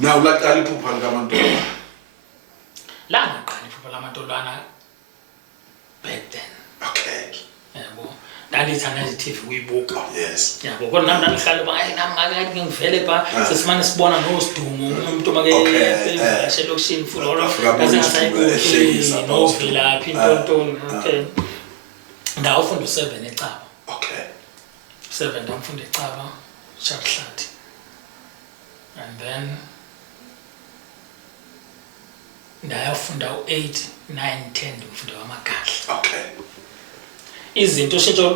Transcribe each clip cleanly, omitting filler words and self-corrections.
Now laqala iphupha likaMantolwane. La ngaqala iphupha lamaNtolwana back then. Okay. Yabo. Ndandithanda nje TV kuyibuka. Oh yes. Yabo kodwa nami ndandihlala ba hayi nami ngake ngivele pha sesimane sibona noSidumo umuntu make evashe lokushini full all kaze ngasayikhulisa novilaphi intontoni. Okay. Ndawufunda u7 eCaba. Okay. 7 ndamfunda eCaba Sharphlathi. And then ndayafunda u8 9 10 ndimfunda kwaMagahle. Okay. Izinto shintsho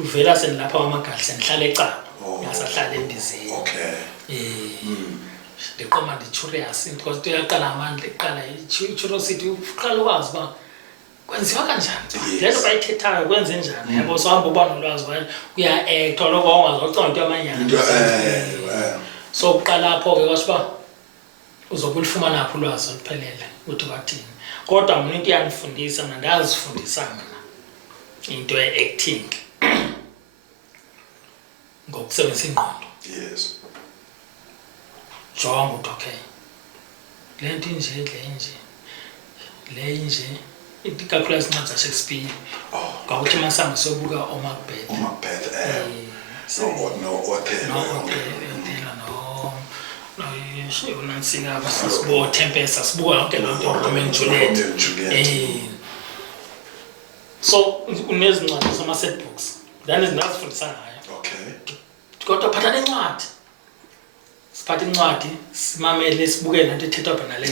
uvela senilapha kwaMagahle senihlala eCaba ngasahlala eMbizeni. Okay. Ndiqoma ndi-curious because uyaqala amandla eqala i-curiosity uqala ukwazi ba kwenziwa kanjani lento bayithethayo kwenze njani yabo sohamba uba nolwazi wena uya-act lokho ungazocinga into yamanyana. So uqala lapho ke washo ba uzobe ulifumana apho ulwazi oluphelele uthi bathini kodwa mina into yanifundisa mina ndazifundisa mina into ye-acting ngokusebenzisa ingqondo. Yes. Jonga ukuthi okay lento inje le inje ikakhulu ezincwadi zaShakespeare kwakuthi masango sobuka uMacbeth. uMacbeth no Othello. Unansika sibuka Tempest sibuka yonke loo nto Romeo and Juliet. So unezincwadi zama-set books then ndazifundisa ngayo. Okay. Kodwa phatha lencwadi siphatha incwadi simamele sibukele lento ethethwa phana le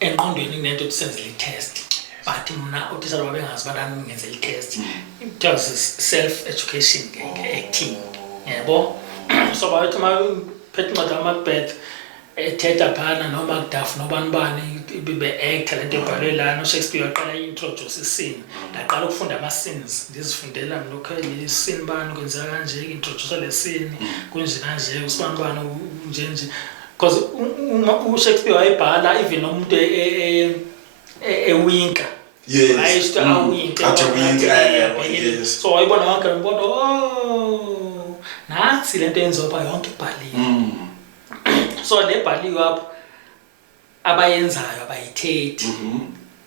engqondweni kunento tusenzele i-test but mina uthisha babengazi bantwana ngenzela i-test. It was self education acting yabo. So bathi uma phethe incwadi kaMacbeth ethetha phana noMacduff nobani be-actor lento ebhalwe lana uShakespeare waqala i-introduce iscene ndaqala ukufunda ama-scenes ndizifundela lokho le scene bani kwenzeka kanje introduce le scene kunje kanje usibani bani nje because uShakespeare wayebhala even umuntu ewinka. Yes. I used to awinka. Yes. So wayibona wonke ngibona nansi lento yenziwa pha yonke ibhaliwe. So le bhaliwe apho abayenzayo abayithethi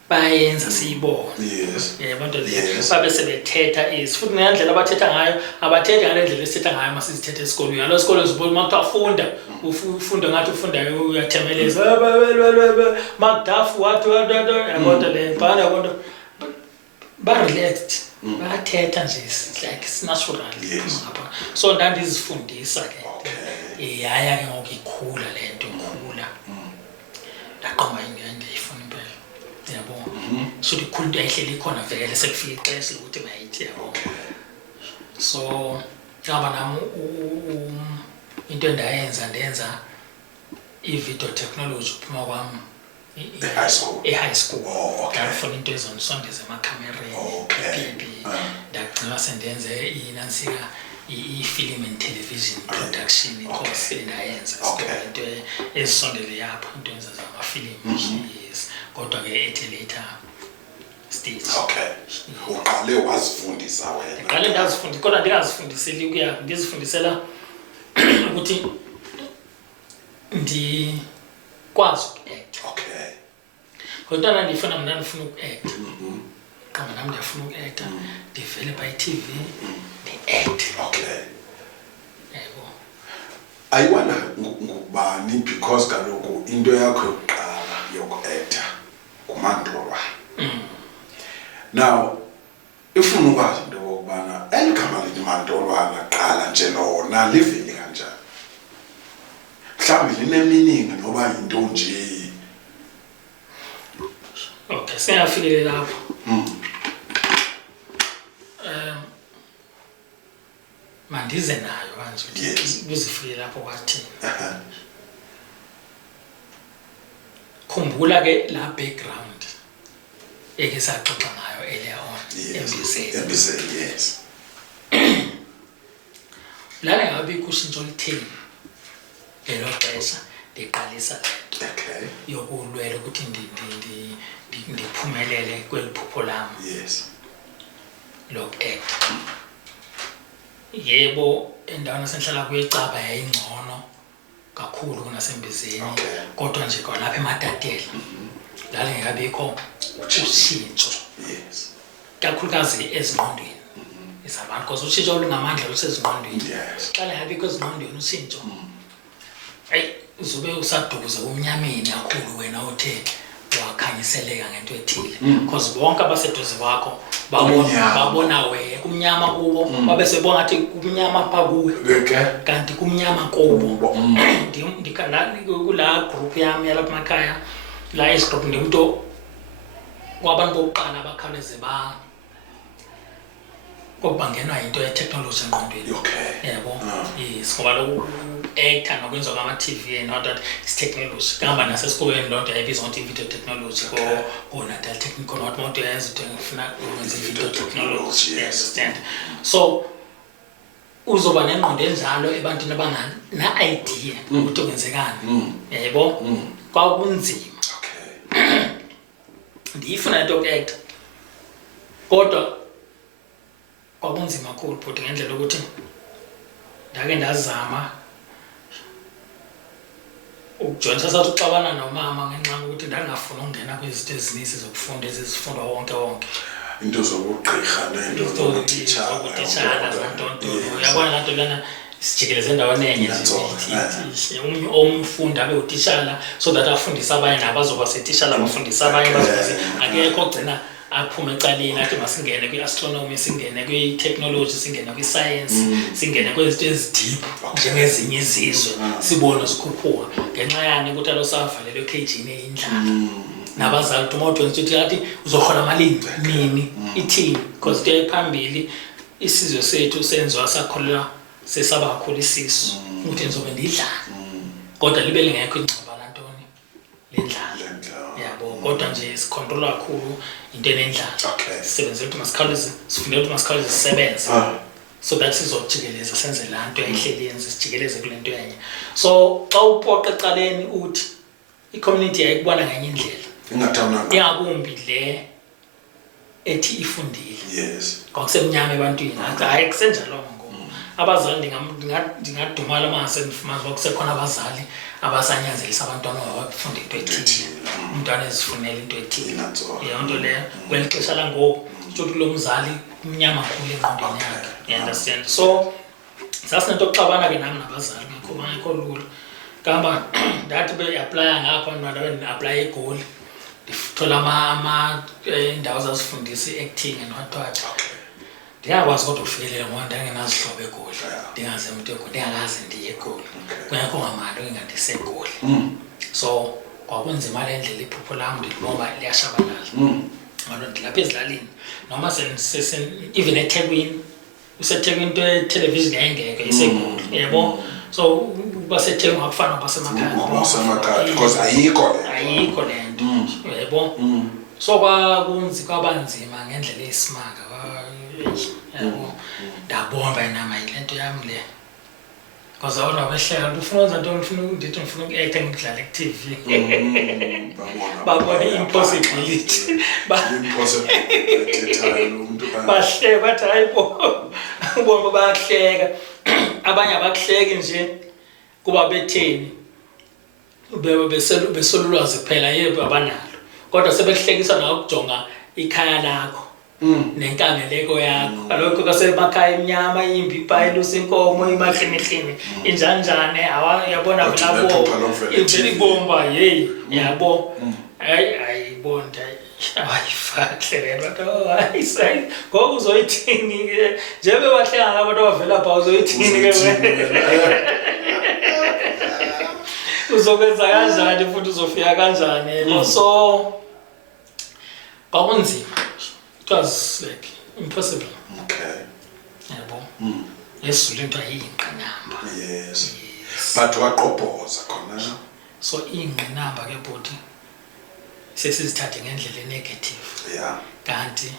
bayenza siyibona. Yes. Yebo nto le babe sebethetha is futhi ngendlela abathetha ngayo abathetha ngale ndlela esithetha ngayo masizithethe esikolweni. Yalo isikole uzibona makuthiwa ufunda ufunda ngathi ufundayo uyathemeleza Macduff what yabo nto le bhana yabo nto ba relaxed bayathetha nje like it's natural. So ndandizifundisa ke yaya ke ngokukhula lento ikhula ndaqoma ngiyayifuna impela yabo should ikhulu ayihleli khona vele sekufika ixesha lokuthi mayithi yabo. So ngaba nami into ndenza i-video technology uphuma kwami e-high school ngafuna into ezonisondeza emakhamereni ndagcina sendenze inansika i-film and television production course endayenza into ezisondele yapho into enza zamafilimu kodwa ke ethi later stage. Okay. Uqale wazifundisa wena. Ngale ndazifundisa kodwa ndingazifundiseli ukuya ngizifundisela ukuthi ndikwazi uku-act. Okay. Kodwa ndifuna uku-act. Qamba nami ndiyafuna uku-acta ndivele by TV ndi-act. Okay. Yebo. Ayiwana ngubani because kaloku into yakho yokuqala yoku-acta nguMantolwane. Now ifuna ukwazi into yokubana eligama lithi Mantolwane aqala nje lona liveli kanjani. Mhlawumbe linemeaning noba into nje. Okay, siyafike lapho. Mandize nayo manje ukuthi uzifike lapho kwathini. Khumbula ke la background eke saxoxa ngayo earlier on Embizeni. Yes. Lana ngabe ikushintsho litheni lelo xesha ndiqalisa lento. Okay. Yokulwela ukuthi ndiphumelele kweliphupho lami. Yes. Loku-act. Yebo endaweni esenhlala kuyeCaba yayingcono kakhulu kunasembizeni Okay. kodwa nje kwalapha eMatatele lale ngabikho ushintsho Yes. kakhulukazi ezingqondweni izabantu because ushintsho olungamandla lusezingqondweni Yes. xa ngabikho ezingqondweni ushintsho ayi uzobe usadukuza umnyameni kakhulu wena uthe wakhanyiseleka ngento ethile because bonke abaseduze kwakho babona we kumnyama kubo babe sebona ngathi kumnyama pha kuwe Okay. kanti kumnyama kubo ndikanani kula group yami yalapha emakhaya la esigroup ngimuntu wabantu bokuqala abakhawuleze kokubangenwa into ye-technology engqondweni Okay. yabo yes ngoba lokhu actor nokwenziwa kwama-TV not that is technology kuhamba nasesikolweni loo nto yayibizwa ngokuthi i-video technology ko-Natal Technical not uma nto yayenza into engifuna ukwenza i-video technology understand so uzoba nengqondo enjalo ebantwini abangana-idea ukuthi kwenzekani yabo kwakunzima Okay. ndiyifuna into yoku-actor kodwa kwakunzima kakhulu futhi ngendlela ukuthi ndake ndazama ukujoyina sathi uxabana nomama ngenxa yokuthi ndangafuni ukungena kwezinto ezininzi zokufunda ezizifundwa wonke Into zobugqirha nento zokutitshala zontontolo uyabona laa nto lana sijikeleze endaweni enye omunye omfundi abe utishala so that afundise abanye nabazoba setishala bafundise abanye bazoba akekho ogcina aphume ecaleni athi masingene kwi-astronomy singene kwi-technology singene kwi-science singene kwezinto ezidiphu njengezinye izizwe sibone zikhuphuka ngenxa yani ukuthi alo savalelwe ekhejini eyindlala nabazali ukuthi uma utwenza ukuthi athi uzohola malini nini ithini because kuya phambili isizwe sethu senziwa sakholela sesaba kakhulu isisu ukuthi nizobe ndidlala kodwa libe lingekho ingceba lantoni lendlala yabo kodwa nje sicontrol kakhulu into enendlala sisebenze ukuthi masikhawuleze sifundele ukuthi masikhawuleze sisebenze so that sizojikeleza senze la nto ehleli yenze sijikeleze kule nto yenye so xa upoqa ecaleni uthi i-community yayikubona ngenye indlela ingakumbi le ethi ifundile yes kwakusemnyama ebantwini hayi kusenjalo ngoku abazali ndingadumala uma ngasenifumana ukuba kusekhona abazali abasanyanzelisa abantwana bafunda into ethile umntwana ezifunela into ethile leyo nto leyo kweli xesha langoku ukuthi lo mzali umnyama khulu engqondweni yakhe you-understand so sasinento yokuxabana ke nami nabazali ngekho lula kamba ndathi be-aplya ngapha ndabe ndin-aplya eGoli ndithola indawo zazifundisa i-acting and what ndiyakwazi kodwa ukufikelela ngoba ndangenazihlobo eGoli ndingaze umuntu eGoli ndingakaze ndiye eGoli kungekho ngamali engandiseGoli so kwakunzima le ndlela iphupho lam ndilibona liyashabalala ngoba ndilapha ezilalini noma even eThekwini useThekwini into ethelevishini yayingekho iseGoli yebo so baseThekwini akufana basemakhaya because ayikho le nto yebo so kwabanzima ngendlela eyisimanga yabo ndabomba inama ile nto yami le because awona behleka ufuna ukwenza into ngifuna uku-acta ngidlala ku-TV babona impossibility bahleka bathi hayi bona bayahleka abanye abakuhleki nje kuba betheni besolulwazi kuphela yebo abanalo kodwa sebekuhlekisa nakujonga ikhaya lakho nenkangeleko yakho kaloku kasemakhaya imnyama imbi ipayilusa inkomo imahlimihlimi injanjane yabona velabo ivele ibomba yeyi yabo ayibonda ayifahlelelwa to hayi ngoku uzoyithini-ke njebe bahlenga abantu abavela pha uzoyithini-ke uzokwenza kanjani futhi uzofika kanjani so kwakunzima. It was like impossible. Okay. Yabo. Yes, lento ayingqinamba. Yes. But waqobhoza khona. So ingqinamba ke bhuti sesizithathe ngendlela negative. Yeah. Kanti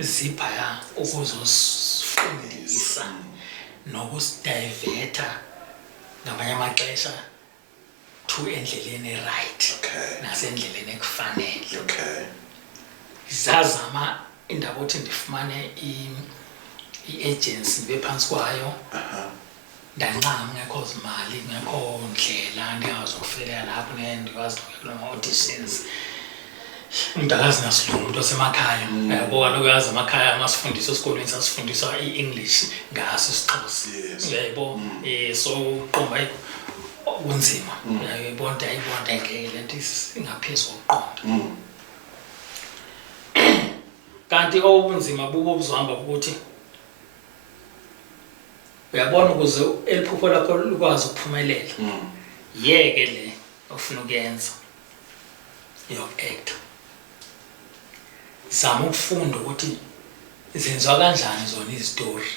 ziphaya ukuzosifundisa nokusidiveta ngamanye amaxesha to endleleni right. Okay. Nasendleleni ekufanele. Okay. Zazama indaba ukuthi ndifumane i-agency bephansi kwayo ndancama ngekho zimali ngekho ndlela ndingazofikelela lapho ndikwazi kula ma-auditions. Umntakazi nasilungu umuntu osemakhaya yabo kaloku yazi emakhaya masifundiswa esikolweni sasifundiswa i-English ngaso isiXhosa yabo so uqomba kunzima yayibona ngeke lento ingaphezu kokuqonda. Kanti obunzima bubo buzohamba ukuthi uyabona ukuze eliphupho lakho likwazi ukuphumelela yeke le ofuna ukuyenza yoku-acta. Zama ukufunda ukuthi zenziwa kanjani zona izitori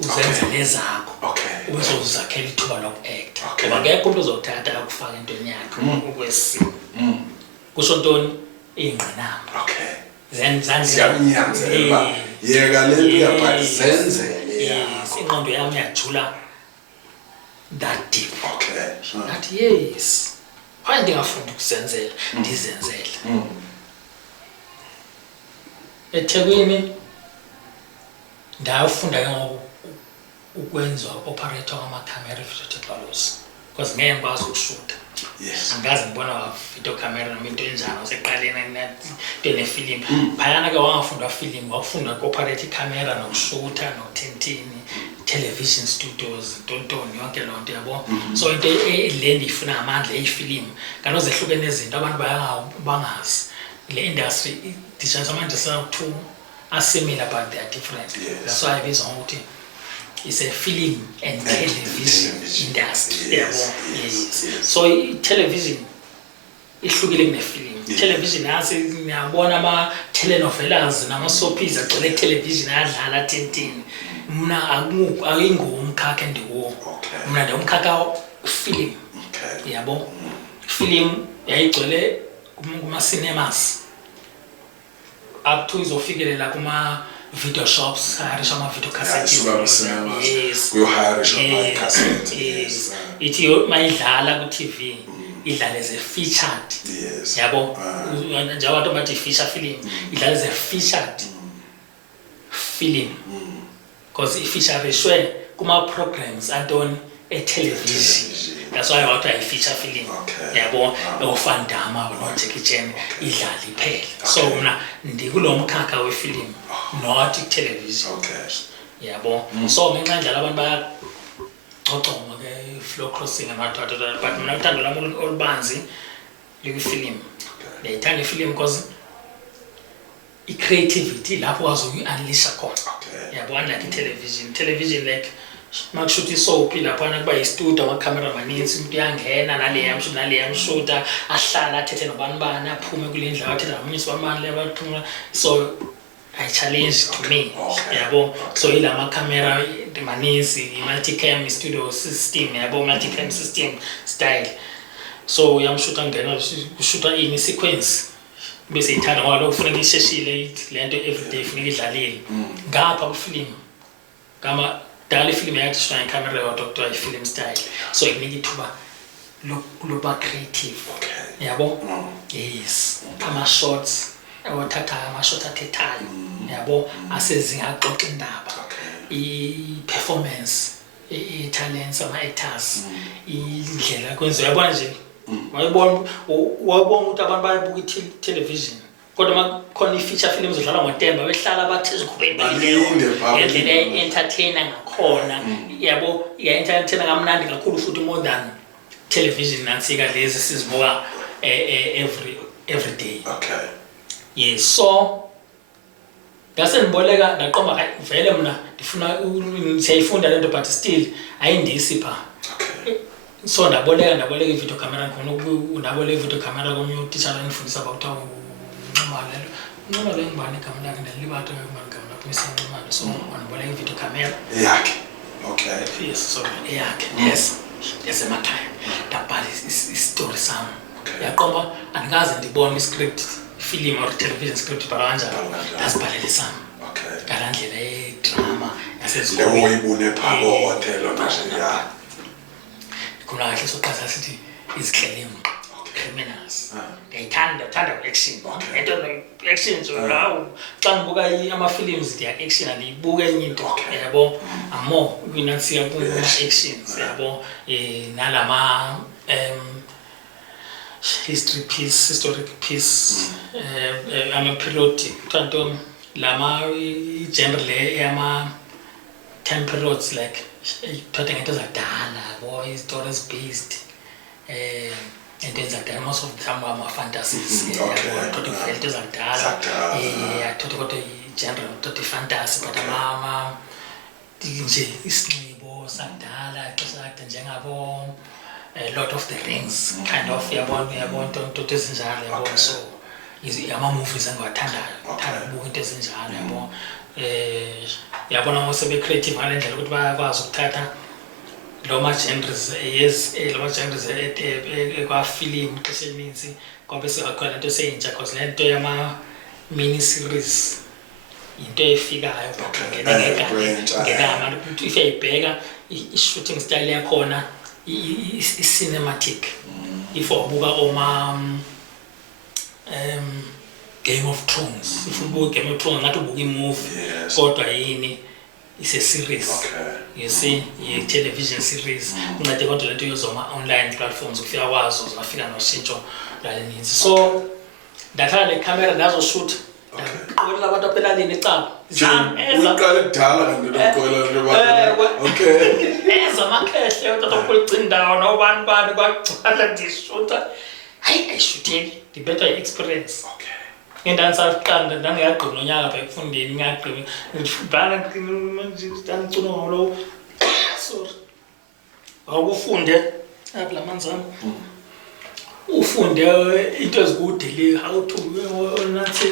uzenzele ezakho uzozakhela ithuba loku-acta ngoba akekho umuntu ozothatha akufaka entweni yakho okwesimo. Kusho ntoni? Iy'ngqinamba ziyamnyanzela yeka le nto yapha zenzele yakho. Ingqondo yami yajula that deep. That yes, why ndingafunda ukuzenzela ndizenzele. eThekwini ndafunda ke ngoku ukwenza operator wama-camera video technology because ngeke ngikwazi ukushuta. Angazi ngibona video camera noma into enjalo useqaleni into nefilimu phayana ke wangafunda filimu wakufunda ku-operate i-camera nokushuta nokuthintini television studios tontoni yonke loo nto yabo. So into le ndiyifuna ngamandla eyifilimu kanti ozehlukene izinto abantu bangazi le industry dishes amanje two are similar but they are different. That's why ibizwa ngokuthi it's a film and television industry. Yes. So television ihlukile kunefilm. Television yase ngiyabona ama-telenovelas nama-soapies agcwele television ayadlala tintini. Mna ayingumkhakha endikuwo. Mna ndiwumkhakha film. Yabo film yayigcwele kuma-cinemas up to izofikelela kuma-video shops hayarisha ama-video cassettes. Kuyohayarisha ama-cassettes. Ithi mayidlala ku-TV idlale as a featured. Yabo njengabantu bathi feature film idlale as a featured film because ifeaturishwe kuma-programs antoni e-television. That's why I want to feature film. Yabo Van Damme no Jackie Chan idlala iphela. So mna ndikulo mkhakha wefilm not television. Yabo so ngenxa njalo abantu bayacocoma ke flow crossing amathatha but mina uthando lami olubanzi likwifilm. Ngiyithanda ifilm because i-creativity lapho wazi uyi-unleasha khona. Yabo unlike television like makushuta isoaphi laphana kuba yistudio ama-camera maninzi umuntu uyangena nale yamshuta ahlala athethe nobani aphume kule ndlela athethe namunye sibamani lebaphuma. So I challenge to me yabo so ila ma-camera maninzi i-multicam studio system yabo multicam system style. So uyamshuta ngena kushuta ini sequence bese ithanda ngoba lokho kufuneka isheshile le nto everyday kufuneka idlalile ngapha kufilm kama dali film yathi shaya camera yodwa kuthiwa i-film style. So ikunika ithuba lokuba creative. Yabo yes ama-shots awathathayo ama-shot athethayo yabo asezinga axoxa indaba i-performance i-talents ama-actors indlela kwenziwa. Yabona nje wayibona ukuthi abantu bayabuka i-television kodwa makukhona i-feature film zodlala ngotemba behlala bathi zikhubeyibhalileyo ngendlela e-entertainer ngakhona. Yabo iya-entertainer kamnandi kakhulu futhi more than television nansika lezi sizibuka every day. Yes. So ngase ndiboleka ndaqomba hayi vele mna ndifuna siyayifunda lento but still ayindisi pha. So ndaboleka i-video camera khona ndaboleka i-video camera komnye utitshala endifundisa bakuthiwa Nqumalo ngibani igama lakhe ndalibata ngibani igama lakhe misenqumalo. So wandiboleka i-video camera yakhe. Yes, sorry eyakhe. Yes emakhaya ndabhala isitori sami. Yaqomba andikaze ndibone i-script film or television script kanjalo ndazibhalela sami ngala ndlela yedrama yasezikolweni leyo uyibone phakothe lona nje ya khona kahle soqasa sithi iziklelemu. criminals ngiyithanda action into action nje lawo xa ngibuka ama-films their action andiyibuka enye into yabo more kunansiya kuma-actions yabo nalama historic piece ama-periodic kuthiwa ntoni lama genre le yama-time periods like ithatha ngento zakudala yabo i-stories based into ezakudala most of the time ama-fantasies athatha kuvela into zakudala athatha kodwa i-genre athatha i-fantasy but nje isinxibo sakudala ixesha lakade njengabo Lord of the Rings kind of yabona into ezinjalo yabo so ama-movies engiwathandayo ngithanda ukubuka into ezinjalo yabo yabona ngosebe creative ngale ndlela ukuthi bayakwazi ukuthatha loma genres kwa film ixesha elininzi kwabe sekhona into seyintsha because le nto yama mini series into efikayo ngegama if uyayibheka i-shooting style yakhona i-cinematic if ubuka Game of Thrones if ubuka Game of Thrones ngathi ubuka imovie kodwa yini is a series you see i-television series uncede kodwa lento yozoma online platforms ukufika kwazo zingafika noshintsho lalininzi so ndathanda le camera ndazoshoot qolela abantu aphelalini ecala uqale kudala kanti loqolela eza makhehle utatokuligcina indawo nobani kwagcwala ndishuta hayi ayishuteki ndibethwa yi-experience ngendandisakuqanda ndangiyagqina nonyaka apha ekufundeni ngiyagqina ndandicuna ngalo sorry awukufunde apha la manzi ami ufunde into ezikude le how to nathi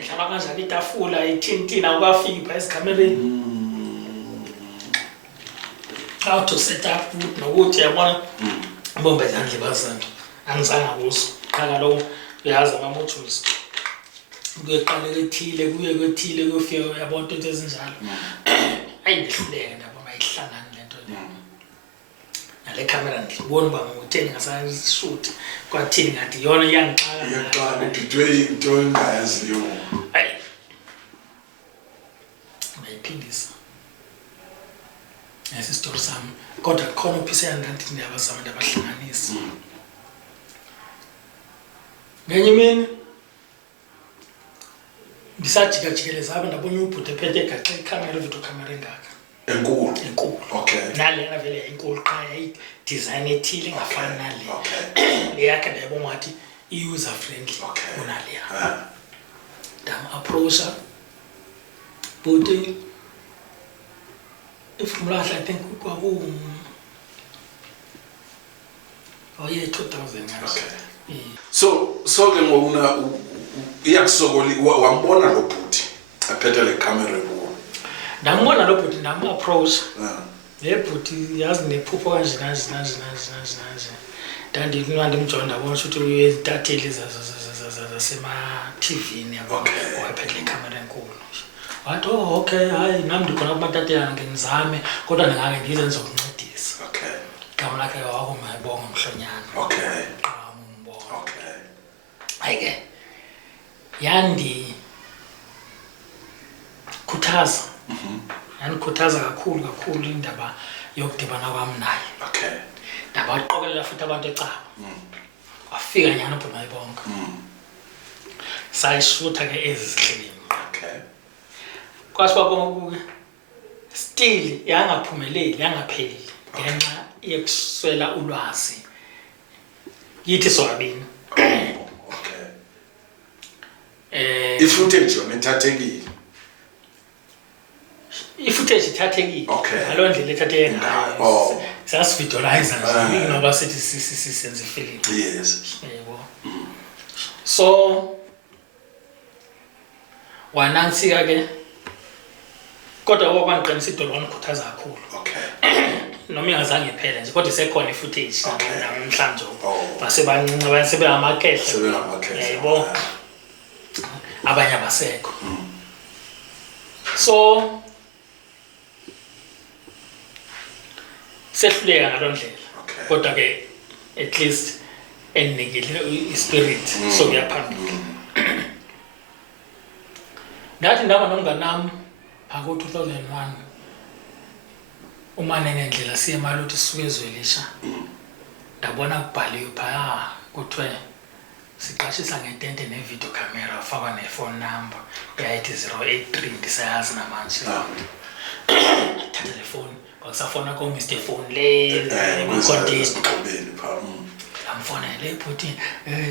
ndlala kanjani itafula ithintina awukafiki phaa ezikamereni how to set up food nokuthi yabona bombe zandle bazanto angizanga kuzo qha kaloku uyazi ama-modules kuyeqale kwethile kuye kwethile kuyofika yabona into ezinjalo ayi ngihluleke ndabona ayihlangani le nto le nale camera ndibona uba ngutheni ngasashoot kwathini ngathi yona iyangixaka ndidwe into engayaziyo hayi ngayiphindisa isistory sami kodwa khona uphisa yandanti indaba zami ndabahlanganisa ngenye imini ndisajika-jikeleza apha ndabona ubhuti ephethe egaxe ikhamera video camera engaka enkulu nalena vele yayinkulu qha yayi-design ethile engafani nale le yakhe ndayibona ngathi i-user friendly kunaleya ndam-approacha bhuti if mlahla I think ye 2000 so ke ngokuna iyakusokoli wambona lo bhuti aphethe le camera kuwo ndambona lo bhuti ndam-approach le bhuti yazi nephupho kanje ndandimjonga ndabona ukuthi uyezitatheli zasema-TV-ni wayephethe le camera enkulu wathi okay hayi nami ndikhona kumatatela ngenzame kodwa ndingake ndize ndizokuncedisa igama lakhe wakumayibonga Mhlonyana hayi ke yandikhuthaza kakhulu indaba yokudibana kwami naye ndabaqokelela futhi abantu ecala wafika nyhani uBhumayibonga sayishutha ke ezihleleni kwashiba konke still yangaphumeleli yangapheli ngenxa yekuswela ulwazi yithi sobabini i-footage yona ithathekile i-footage ithathekile ngaloo ndlela ethatheke ngayo sasividualize nje noba sithi sisenze ifilimu yebo so wanantsika ke kodwa wakwangiqinisa idolo wangikhuthaza kakhulu noma ingazange iphele nje kodwa isekhona i-footage namhlanje basebancinci abanye sebengamakhehle yayibona abanye abasekho so sehluleka ngaloo ndlela kodwa ke at least endinikile ispirit sokuya phambili. Ndathi ndaba nomnganam phako 2001 umane nendlela siye eMaluti sisuke eZwelisha. Ndabona kubhaliwe phaya kuthiwe siqashisa ngetente ne-video camera ufakwa ne-phone number yayithi 083 ndisayazi namanje. Thatha le phone kwakusafona ko Mr Phone le contest amfonele bhuti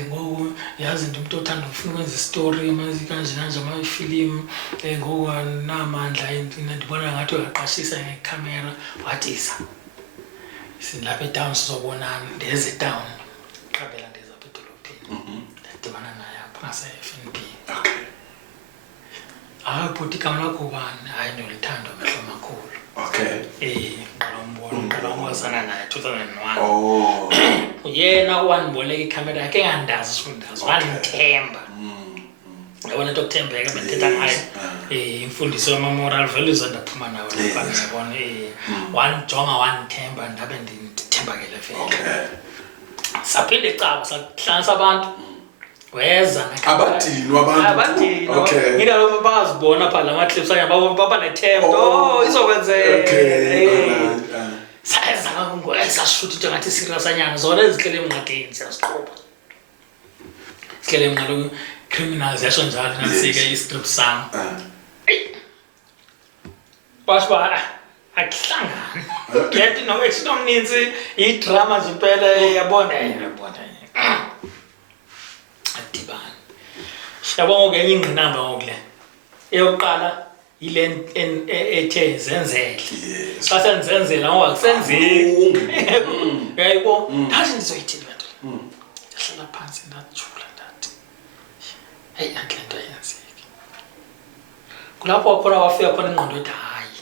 ngoku yazi umuntu othanda ufuna ukwenza istory mazi kanje kanje amafilimu ngoku namandla ndibona ngathi uyaqashisa ngecamera wathisa sinilapha eTown sizobonana ndeze eTown qabela ndeza apha edolophini ndadibana naye apha ngase-FNB. Hayi bhuti igama lakho ubani? Hayi ndolithanda amehlo amakhulu. Ngqalombono naye 2001. Yena wandiboleka icamera yakhe engandazi sifundazi wandithemba. Yabona into yokuthembeka bethetha ngayo imfundiso yama-moral values andaphuma nawo lapha ngiyabona wandijonga wandithemba ndabe ndithembakele vele. Saphinde ecaba sakuhlanganisa abantu weza abadinwa abantu ngilalo bazibona pha lama-clips baba nethemba izokwenzeka. Sasishuthi into ngathi serious anyana zona ezihlele emnqadeni siyasiqoba sihlele emnqalo criminals yasho njalo nasike iscript sami basho ba akuhlangana lento no esinomninzi idrama nje impela yabona adibana yabona ngenye ingqinamba ngokule eyokuqala ile ethe zenzele sasenzenzela ngoba kusenzeki yayibo ndathi ndizoyithini lento yahlala phansi ndathula ndathi hey anhlento yenzeki kulapho khona wafika khona ingqondo ethi hayi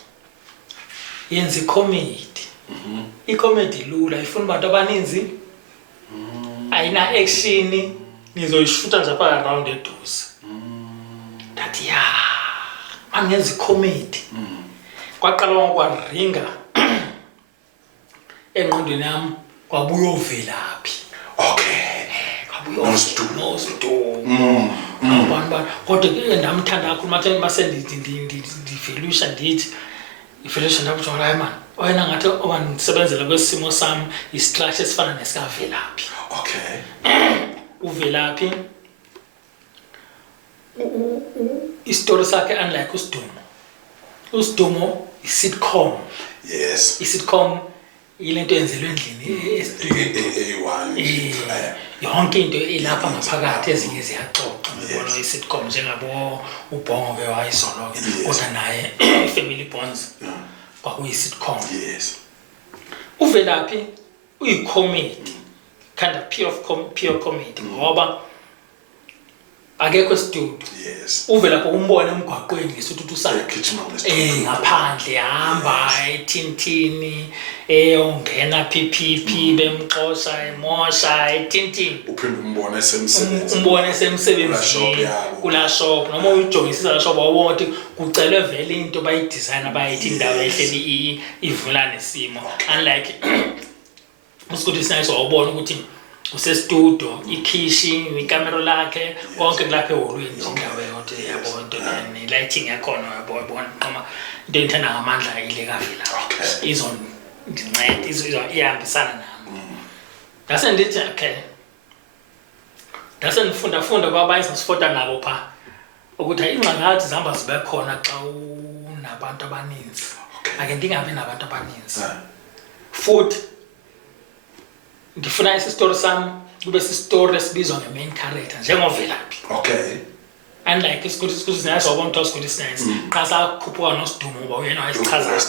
yenza icomedy icomedy lula ifuna abantu abaninzi ayina action nizoyishuta nje apha around eduze ndathi ya angenza icomedy kwaqala ngokwaringa engqondweni yami kwabuya ovelaphi kwabuya noStumo abantu kodwa ndamthanda kakhulu mase ndivelusha ndithi ivelusha ndakuthi hayi man wena ngathi owanisebenzela kwesimo sami istructure esifana nesikavelaphi. Uvelaphi istory sakhe unlike uStumo i-sitcom. I-sitcom ilento yenzelwe endlini yonke into ilapha ngaphakathi ezinye ziyaxoxa ngibona i-sitcom njengabo uBhongo ke wayizolo ke kodwa naye Family Bonds kwakuyi-sitcom. Uvelaphi uyi-comedy kind of pure comedy ngoba akekho studio. Uvelaphi umbone emgwaqweni ngesithuthi sakhe ngaphandle hamba ethintini eyongena PPP bemxosha emosha ethintini uphinde umbone esemsebenzini kula shop noma uyijongisisa la shop wawonke kucelwe vele into bayidesign abayithi indawo ehleli ivula nesimo unlike usikuthi sinayso wawubona ukuthi usestudio ikhishi ikamera lakhe konke kulapha eholweni indawo yonke yabo into ne lighting yakhona yabona noma into enthanda ngamandla ile kavela izondinceda ihambisana nami ngase ndithi ngase ndifunda kwabanye sasifota nabo pha ukuthi ingxangathi zihamba zibe khona xa unabantu abaninzi ake ndingabe nabantu abaninzi futhi ngifuna isistory sami kube sistory esibizwa nge-main character njengovelaphi. Unlike isikuthi sinayizobona ukuthi isikuthi sinayisi xa sakhuphuka noStumo uba uyena wayesichaza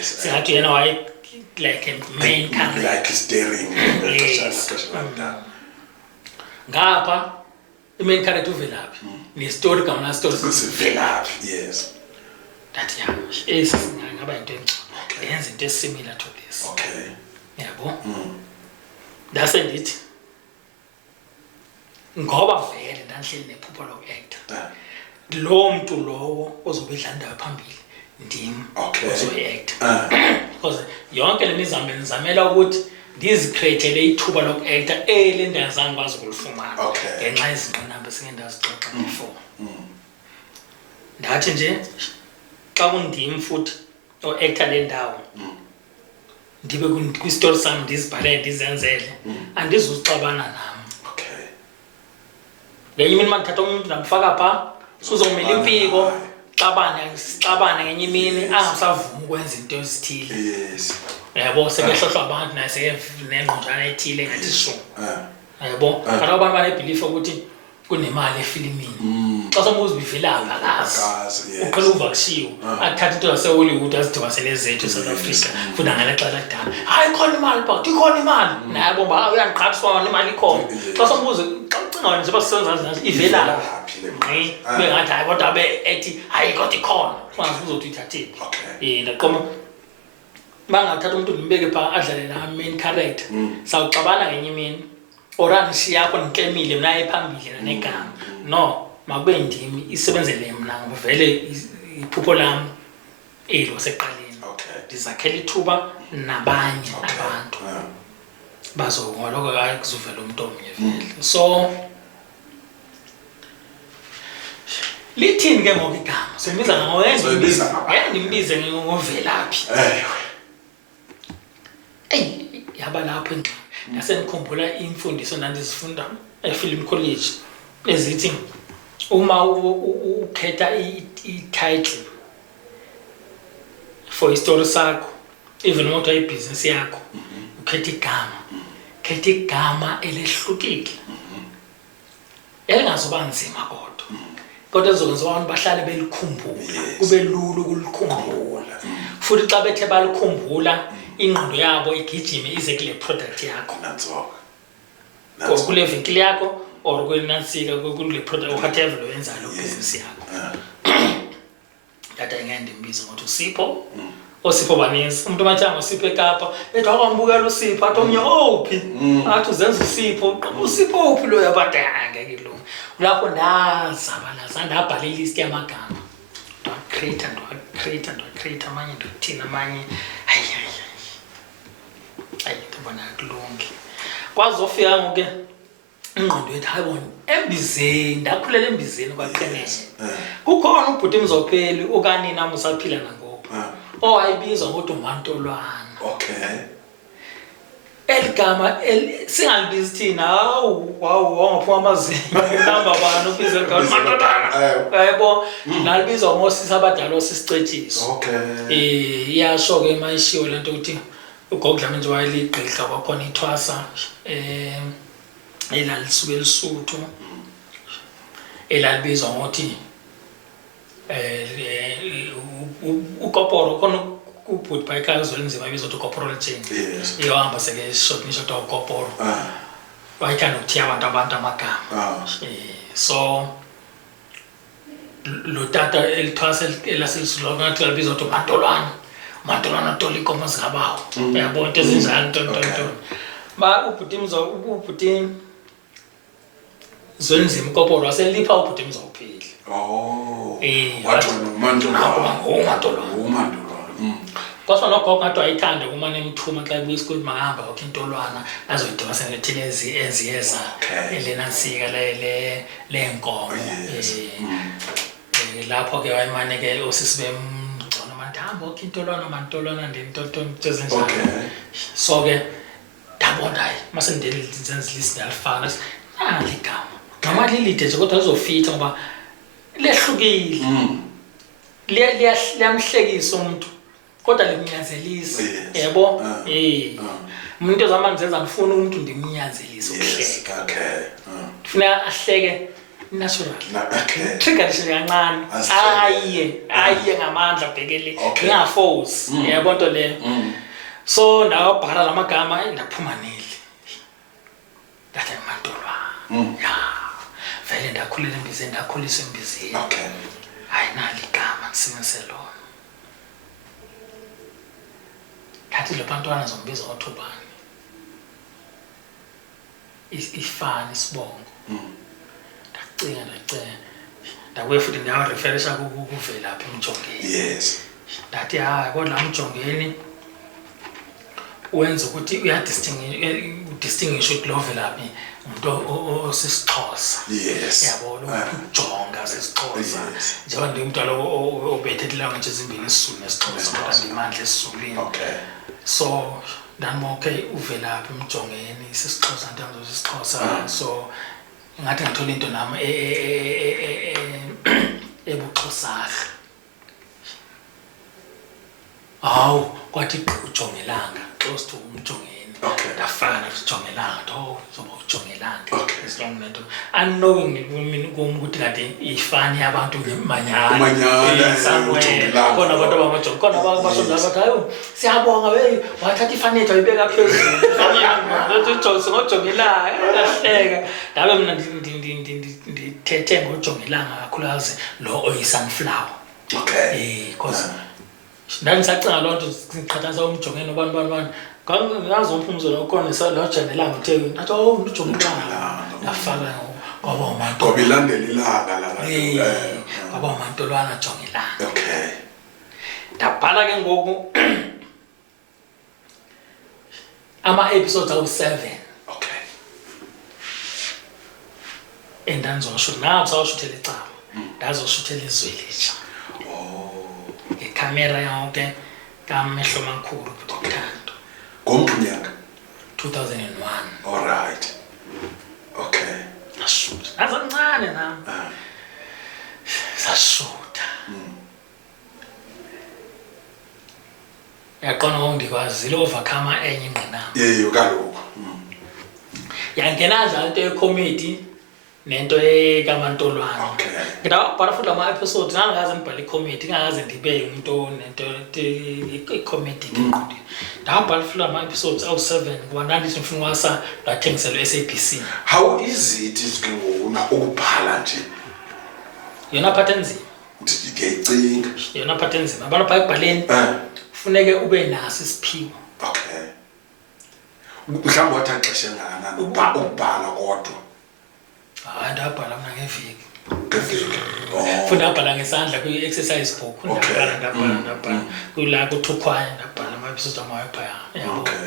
singathi yena waye like a main character like steering ngapha i-main character uvelaphi nestory kama na story sivelaphi that ngaba into engcono yenza into similar to this yabo ndase ndithi ngoba vele ndanhleli nephupho loku-actor lo muntu lowo ozobe edlala indawo phambili ndim ozoyi-actor because yonke le mizamo nizamela ukuthi ndizicreatele ithuba loku-acta elendingazange kwazi ukulifumana ngenxa yezingqinamba esingeke ndazixoxa before. Ndathi nje xa kundim futhi o-acta le ndawo ndibe kwi-story sam ndizibhalele ndizenzele andizuxabana nam. Ngenye imini mandithatha umuntu ndamfaka phaa suzomela impiko xabane ngenye imini angasavumi ukwenza into ezithile. Yabo sekehlohlwa abantu naye sekenengqonjana ethile ngathi shu. Yabo kanti abantu banebelief ukuthi kunemali efilimini. Xa sombuza ubivelaphi akazi. Uqhela uvakushiwe athatha into yaseHollywood azidibasele zethu eSouth Africa futhi ngale xesha lakudala. Hayi ikhona imali phakathi ikhona imali. Naye bomba uyandiqhathisa imali ikhona. Xa sombuza xa ucinga wena njengoba sisenza nazo ivelaphi. Bengathi hayi kodwa ethi hayi kodwa ikhona. Kwangathi uzothi ithathephi. Ndaqoma bangathatha umuntu ndimbeke phaa adlale la main character. Sawuxabana ngenye imini. Orange yakho niklemile mina ephambili negama. No, makube ndimi isebenzele mina ngoba vele iphupho lami elo seqaleni. Ndizakhela ithuba nabanye abantu. Bazongoloko hayi kuzovela umuntu omnye vele. So lithini ke ngoku igama? Simbiza ngowenza ndimbize ngovelaphi. Yaba lapho endlini. Ndasengikhumbula imfundiso ndandizifunda eFilm College ezithi uma ukhetha i-title for istory sakho even uma uthatha ibhizinisi yakho ukhetha igama elehlukile elingazoba nzima kodwa ezokwenza abantu bahlale belikhumbula kube lula ukulikhumbula futhi xa bethe balikhumbula ingqondo yabo igijime ize kule product yakho or kule vehicle yakho or kwenansika kule product whatever lo yenza lo business yakho. Data ngiyandimbiza ngokuthi uSipho oSipho baninzi umuntu mathanga uSipho eKapa ethi akwambukela uSipho athi omnye ophi athi uzenza uSipho ophi lo yabadanga ngeke lo lapho ndazabalaza ndabhala ilist yamagama create amanye ndothina amanye ndibona kulungi kwazofika ngoke ingqondo yethu hayi bona embizeni ndakhulela embizeni kwaqenesha kukhona ubhuti Mzopheli okanina musaphila nangoku owayibizwa ngokuthi uMantolwana. Eligama singalibizi thina hawu wangaphuma amazinyo hamba bani ubize ngalo Mantolwana yabo nalibizwa ngosisi abadala osisicetshiso. Iyasho ke mayishiwo lento ukuthi uGogdlame nje wayeligqihla kwakhona ithwasa elalisuke elisuthu elalibizwa ngokuthi ukoporo khona ubhuti bayikhala Zwelenzima ibizwa ukuthi uKoporo Jane. Ihamba seke short nisho ukuthi uKoporo wayithanda ukuthiya abantu amagama. So lo tata elithwasa elaselisula ngathi labizwa ukuthi Mantolwana tola inkomo zingabawo. Uyabona into ezinjalo ntonto. Ubhuti Zwelenzima uKoporo waselipha ubhuti Mzopheli. Wathi uMantolwana. Kwasho nogogo ngathi wayithanda kumane emthuma xa ebuya esikoleni makahamba wakhe intolwana azoyidibasa nethini eziyeza elenansika lenkomo. Lapho ke wayimane ke osisi bemgcona manje hamba wakhe Mantolwana ndintonto ezinjalo. So ke ndabona hayi mase ndenza list ndalifana ligama noma lilide nje kodwa lizofitha ngoba lehlukile liyamhlekisa umuntu kodwa limnyanzelisa yebo umuntu ezamanje zenza ngifuna umuntu ndimnyanzelise ukuhleka ufuna ahleke natural trigger nje kancane aye ngamandla bhekele ngingaforce yebo nto le. So ndabhala lamagama ndaphuma neli ndathi Mantolwana vele ndakhulela embizeni ndakhulisa embizeni hayi nali igama ngisebenzise lona kathi lo bantwana zombiza ngothubani ifani isibongo ndacinga ndakuye futhi ndawareferisha kuvelaphi eMjongeni. Ndathi hayi kodwa eMjongeni wenza ukuthi uyadistinguish ukuthi lo velaphi umuntu osisixhosa. Yes. Yabona ukujonga sesixhosa. Njengoba ndimntwana obethe language ezimbili isiZulu nesixhosa kodwa ndimandla esiZulwini. Okay. So okay uvelaphi umjongeni sesixhosa ntanzo sesixhosa. So ngathi ngithola into nami ebuxhosahle. Hawu kwathi ujongelanga close to umjongeni. Okay. Ndafana ujongelanga zoba ujongelanga. Okay. Isong lento unknowing ukuthi kade ifani abantu ngemanyana. Ujongelanga. Khona abantu abamajonga khona abasonza bathi hayo siyabonga wathatha ifanetha uyibeka phezulu. Ifanetha ujonge ngojongelanga lahleka. Ndabe mina ndithethe ngojongelanga kakhulukazi lo oyisunflower. Okay. Because ndandisacanga loo nto siqhathanisa umjongeni nobani ngazi umphumzo lo khona lo jongelanga uThekwini athi umuntu ujongelanga ndafaka ngoba umuntu ngoba ilandela ilanga la ngoba umuntu lwana jongelanga. Okay. Ndabhala ke ngoku ama-episodes awu-7. Okay. Endandizosho sawushuthela icala ndazoshuthela izwelitsha ngekhamera yonke kamehlo makhulu uThando ngomnyaka 2001. All right. Okay. Sashutha azancane nami sashutha yaqona ngondikwazile overcome enye ingqinamba kaloku yangena njalo into ye-comedy nento ekaMantolwane. Okay. Ngidabhala futhi ama-episode ngangaze ngibhale i-comedy ngakaze ndibe umuntu nento i-comedy ngqondo. Ndabhala futhi ama-episodes awu-7 ngoba ndandithi ngifuna ukwasa lathengiselwa SABC. How is it ukubhala nje? Yona part enzima. Ndicinga. Yona part enzima. Abantu phaa ekubhaleni kufuneke ube naso isiphiwo. Okay. Mhlawumbe wathi xesha engakanani ukubhala kodwa. Ndabhala mina ngeviki. Ngeviki. Futhi ndabhala ngesandla kwi-exercise book. Ndabhala kula kuThukhwaya ndabhala ama-episode amaphaya. Okay.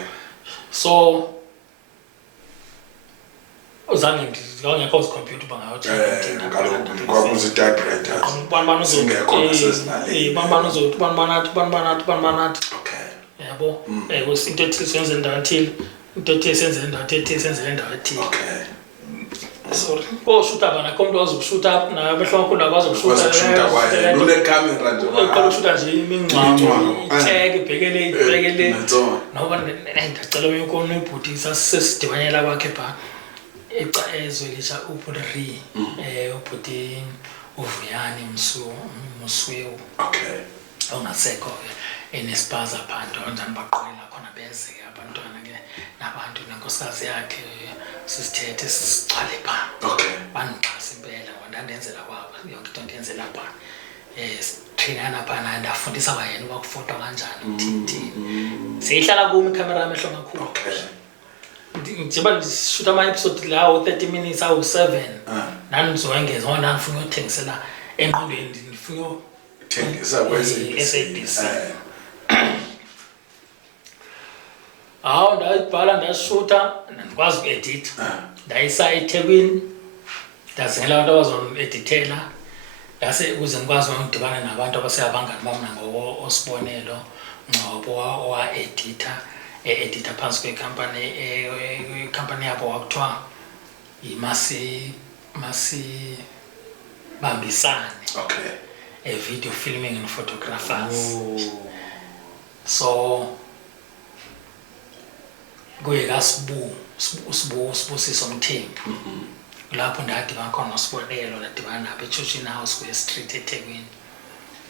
So uzange ngikho uzikhompyutha bangayothi kaloku kwakuze typewriter. Okay. Yabo into ethi senze endaweni ethile into ethi senze endaweni ethile senze endaweni ethile. Okay. Sorry. Shuta bana umuntu wazokushuta na abehlo kakhulu akwazi ukushuta kwaye lule camera nje uqala ushuta nje imingcwabo itag ibhekele ngoba ndicela uyokona ibhutisa sesidibanela kwakhe pha ezwelitsha uPuri ubhuti uVuyani Muswewu. Okay. Ongasekho enespaza phanto njani baqolela khona beze ke abantwana ke nabantu nenkosikazi yakhe sisithethe sicale pha. Okay. Bandixhasa impela ndandenzela kwabo yonke into ndiyenzela pha. Trainana pha ndafundisa wayena ukufota kanjani uthini. Seyihlala kumi ikhamera yamehlo makhulu. Okay. Njengoba ndishuta ama-episode lawo 30 minutes awu-7 ndandizoyengeza ngoba ndandifuna uyothengisela engqondweni ndifuna uthengisa kwe-SABC. Hawu ndayibhala ndashuta ndikwazi uku-editha ndayisa eThekwini ndazingela abantu abazongi-edithela ukuze ngikwazi ukudibana nabantu abaseyabangani bami nangoko osibonelo Ngcobo owa-editha editha phansi kwekhampani yabo wakuthiwa Masi Bambisane. Okay. A video filming and photographers. So kuye Sibusiso Mthembu. Lapho ndadibana khona noSibonelo ndadibana nabo eChurchini House kwe-street eThekwini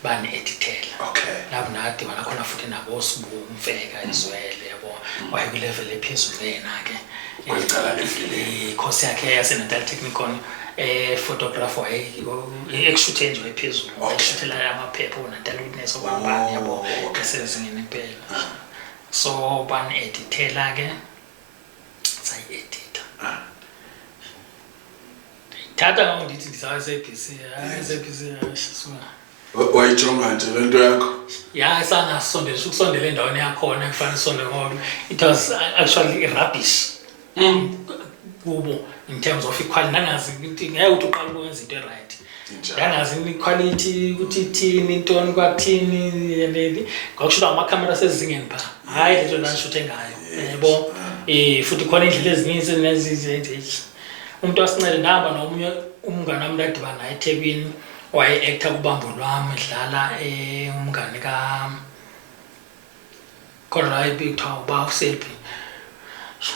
bani-edithela. Okay. Lapho ndadibana khona futhi nabo Sibu Mfeka Izwele yabo wayekulevel ephezulu yena ke kwicala lefilm ikhosi yakhe yaseNatal Technikon photographer ekushutheni nje ephezulu eshuthela amaphepha uNatal Witness obambani yabo esezingeni impela. So bani-edithela ke sayi-editha. Tata ngithi ndisaya SABC SABC wayijonga nje lento yakho ya sangasondela ukusondela endaweni yakhona kufanele sonde ngoba it was actually rubbish kubo in terms of equality nangazi ukuthi ngeke uthi uqala ukwenza into right yangazi iquality ukuthi ithini intoni kwathini yena kwakusho amakhamera sezingeni pha hayi lento lanisho ngayo yebo futhi khona indlela eziningi nezizenze umuntu wasincede namba nomunye umngane wami ladibana naye eThekwini waye-actor kubambo lwami edlala umngane khona la ekuthiwa uba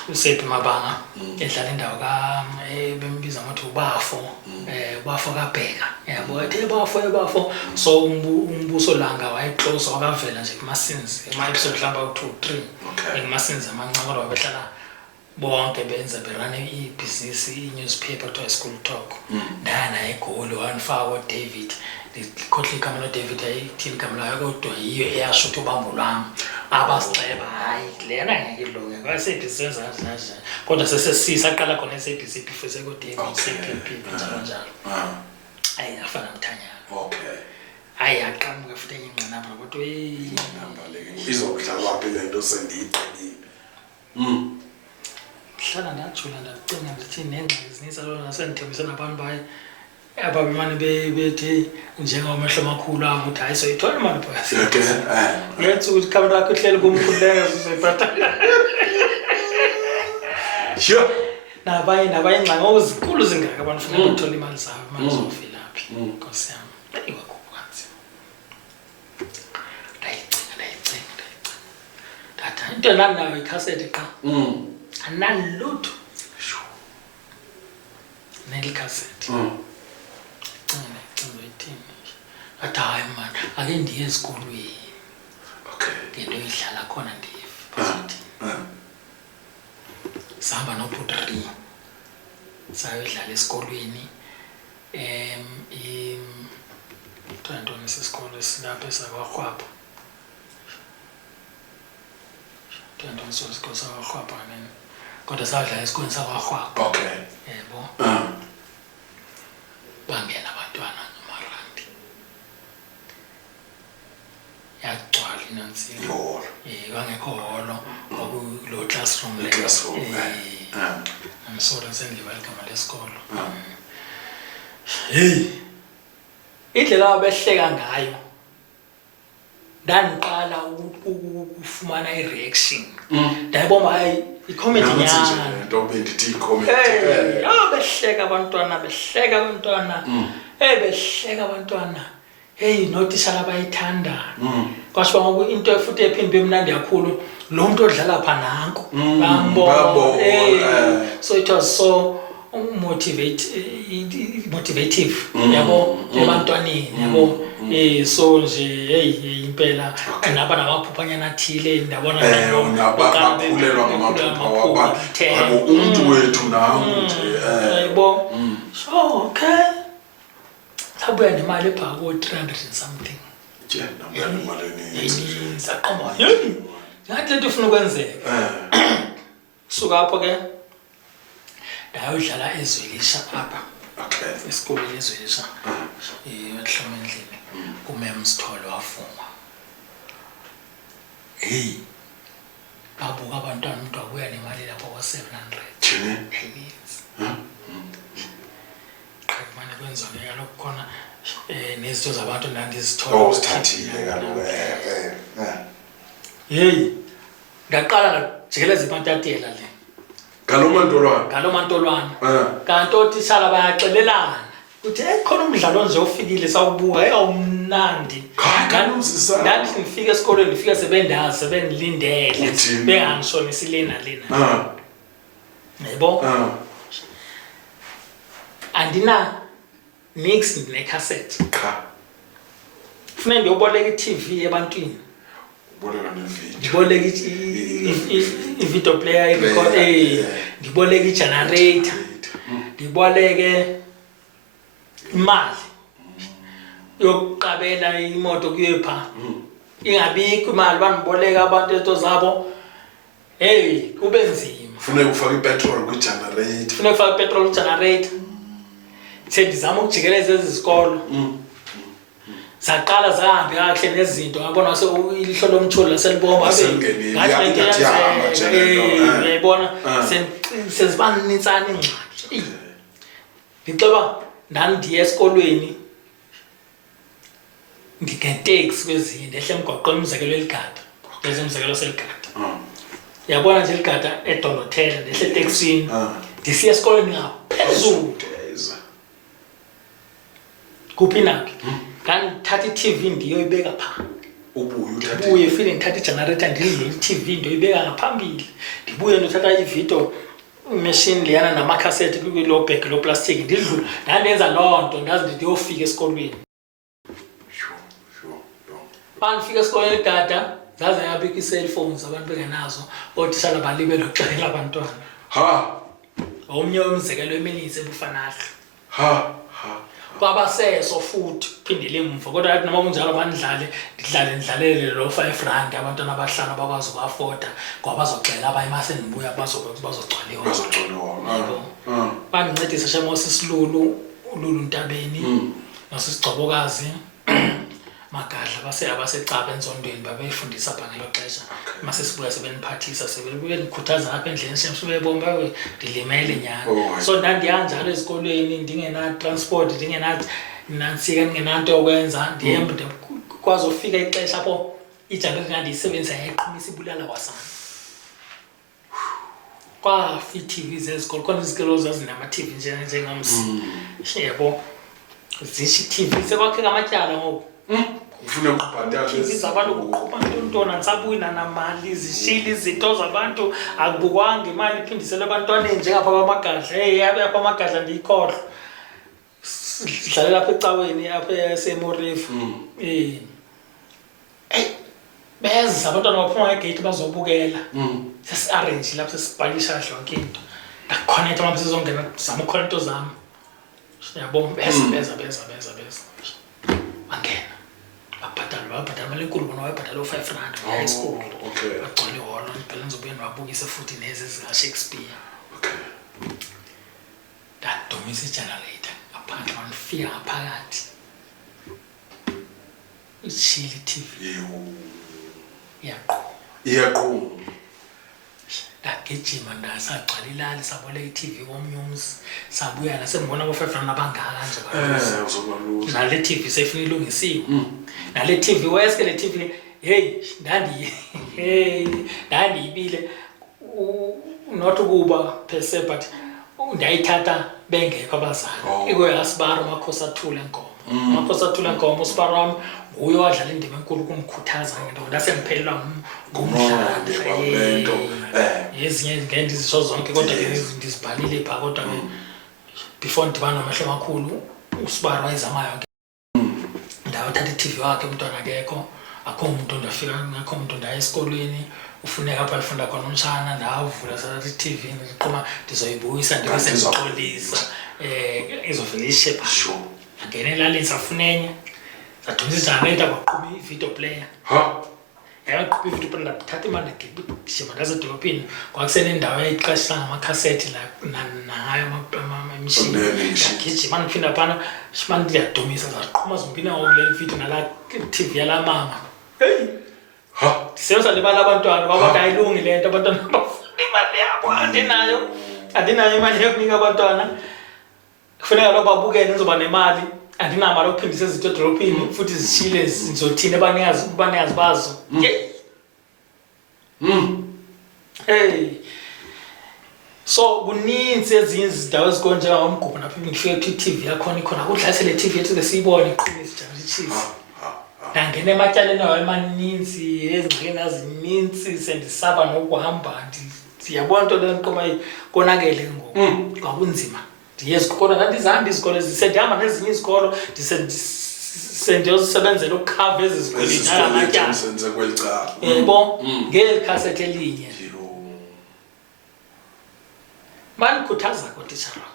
uSephi Mabanga edlala indawo bembiza ngokuthi ubafo kaBheka yabo ethi bafo so umbuso langa wayeclose wakavela nje kuMasinzi ema-episode mhlawumbe u-2 3 kuMasinzi amancane kodwa babehlala bonke benza berane ibhizinisi i-newspaper to school talk ndana egoli wanifaka David likhohle igama David ayithini igama layo kodwa yiyo eyasho ukuthi ubambo lwami abasixeba hayi lena ngeke ilunge kwasebhizinisi nje kodwa sesisaqala khona esebhizinisi before ko David CPP njalo hayi afana mthanyana hayi aqhamuka futhi enginqinaba kodwa inamba leke izokudlalwa phela into sendiyiqedile hlala ndajula ndacinga ndithi nengxaki ezininzi alona nasendithembise nabantu baye ababemane bethi njengomehlo amakhulu abo ukuthi hayi soyithola imali phakathi ngenza ukuthi ikhamera yakho ihleli kumkhuleko uzoyibhatala sure nabanye ingxaki ozinkulu zingaka abantu funeka bathole imali zabo imali zovelaphi nkosi yami ayikwakubanzi ndayicinga data into nanayo ikhaseti qa analutho nelikhasethi athi hayi man ake ndiye esikolweni ngento idlala khona ndive sihamba nobhutri sayodlala esikolweni ntoni sesikolo esilapha esakwaRhwapha ntoni sesikolo sakwaRhwapha nini kodwa sadlala esikolweni sakwaRhwapha yebo bangena abantwana nomarandi yagcwala inansi kwangekho holo kwakulo classroom I'm sorry sengiva igama lesikolo hey indlela abehleka ngayo ndandiqala ukufumana i-reaction ndayibona hayi i-comedy nyana into bendithi i-comedy behleka abantwana behleka abantwana hey nothishala bayithanda kwasho ngoku into futhi ephinde emnandi kakhulu lo muntu odlala pha nanku bambona so it was so motivative yabo ebantwaneni yabo so nje hey impela naba namaphuphanyana athile ndabona nabakhulelwa ngamaphupha wabo umuntu wethu nangu nje yabo so okay sabuya nemali ebhako 300 something nje nabuya nemali eninzi saqoma ngathi lento ufuna ukwenzeka suka lapho ke ndayodlala eZwelisha apha esikoleni eZwelisha eHlomendlini kumem Sithole wafungwa hey babuka abantwana umuntu wabuya nemali lapho kwa700 thini manje kwenzeke lokho khona nezinto zabantu ndandizithola sithathile kaloku hey ngaqala ngajikeleza imantatela le Galomantolwana kanti othishala bayaxelelana ukuthi khona umdlalo nje ofikile sawubuka awumnandi ndandithi ngifika esikolweni ngifika sebendazi sebendilindele bengangisonisi lena yebo andina mix ne-cassette kufanele ndiyoboleka i-TV ebantwini ndiboleka i-video player i-record ndiboleka i-generator ndiboleke imali yokuqabela imoto kuyepha ingabikho imali bandiboleka abantu into zabo hey kube nzima kufanele ufake ipetrol ku-generator sendizama ukujikeleza ezi zikolo Saqala zahambe kahle nezinto ngabona ilihlo lomthuli laselibomba ngathi uyayibona sezibanintsana ingxaki ngiceba ndandiye esikolweni ngeteksi kwezinye ndehle emgwaqweni umzekelo eligada lezi umzekelo seligada yabona nje eligada edolothela ndehle eteksini ndisiya esikolweni ngaphezulu kuphi nakhe ngithatha i-TV ndiyoyibeka pha ubuye file ngithatha i-generator ndidlule i-TV ndiyoyibeka ngaphambili ndibuye ndothatha i-video machine leyana namakhasethi kwilo bag lo plastic ndidlule ndandenza loo nto ndazi ndiyofika esikolweni Banifika esikoleni eGada zaze yabika i-cellphones abantu bengenazo othishala balibele ukuxelela abantwana omnye umzekelo eminisi ebufanahle kwabaseso futhi kuphindele emva kodwa yathi noma kunjalo ndidlalele lo 5 rand abantwana abahlanu bakwazi ukufforda ngoba bazoxela abayimaseni nibuya bazogcwaliwa bandincedisa shemosi silulu Ntabeni nosisigcobokazi Magadla abasecaba enzondweni babefundisa bha ngelo xesha mase sibuya sebeniphathisa sebenikhuthaza apha endleleni sebebomba ndilimele nyana so ndandiyanjalo ezikolweni ndingena transport nansika nginanto yokwenza ndihamba kwazi ufika ixesha apho ijalo ngandiyisebenzisa yayiqhumisa ibulala kwasana kwafi TV zezikolo khona izikolo zazinama TV njengamsi yebo zishi TV sekwakheka amatyala ngoku ufuna ukubhatala izabantu ukuqhuba intona nsabuyina namali zishila izinto zabantu akubukwanga imali iphindisela abantwana njengapha kwamagadla yabe apha amagadla ndiyikhohlo sidlalela lapha ecaweni apha esemorifu beza abantwana baphuma ngegate bazobukela sesi-arrange lapho sesibhalisha yonke into ndakuconnecta manje sizongena zama ukhonekto zami yabo beza bangena babhatala imali enkulu bona wayebhatala u5 rand high school bagcwala iholo phela nizobuye nibabukise futhi nezi zika-Shakespeare ndadumisa igenerator ngaphandle bandifika ngaphakathi ishila i-TV iyaqhuma ndagijima ndasagcwala ilali sabole i-TV komnye umzi sabuya la sengibona abo-5 rand abangaka nje nale TV seyifuna ilungisiwe nale TV weske le TV ndandiyibile not ukuba per se but ndayithatha bengekho abazali ikoyasibara uMakhosi Athule Nkomo usibara wami nguye wadlala indima enkulu kumkhuthaza ngento ndasengiphelelwa ngumdlandla ezinye ngendizisho zonke kodwa ndizibhalile pha kodwa before ndibana amehlo amakhulu usibara wayezama yonke ndawuthatha i-TV wakhe umntwana akekho akho umuntu ngakho umuntu ndaya esikolweni ufuneka apha ifunda khona umtshana ndavula sathatha i-TV ndiqhuma ndizoyibuyisa ndibese ndixolisa izovela ishepha angena elalini safunenya sadumisa igenerator kwaqhuba i-video player yaqhuba i-video player ndathatha imali ngigijima ndasedolophini kwakusenendawo eyayiqashisa ngamakhasethi nayo amamishini ndagijima ndiphinda phana mani ndiyadumisa zaqhuma zombini ngokule video nala TV yala mama ndisebenza lebala abantwana kwabantu ayilungi le nto abantwana bafuna imali yabo andinayo imali yokunika abantwana kufuneka lokho babukele nizoba nemali andinamali yokuphindisa izinto edolophini futhi zishile zizothina abanikazi bazo so kuninzi ezinye izindawo ezikhona njengomgubho napho ngifike kuthi i-TV yakhona ikhona akudlalise le TV yethu sesiyibone iqhubile isijama i-cheese ndangena ematyaleni ayo amaninzi ezingxakini azininzi sendisaba nokuhamba ndiyabona nto le nto konakele ngoku kwakunzima kodwa ndandizihamba izikolo sendihamba nezinye izikolo ndiyozisebenzela ukukhava ezi zikoleni amatyala yebo ngeli khasethi elinye bandikhuthaza kotitshala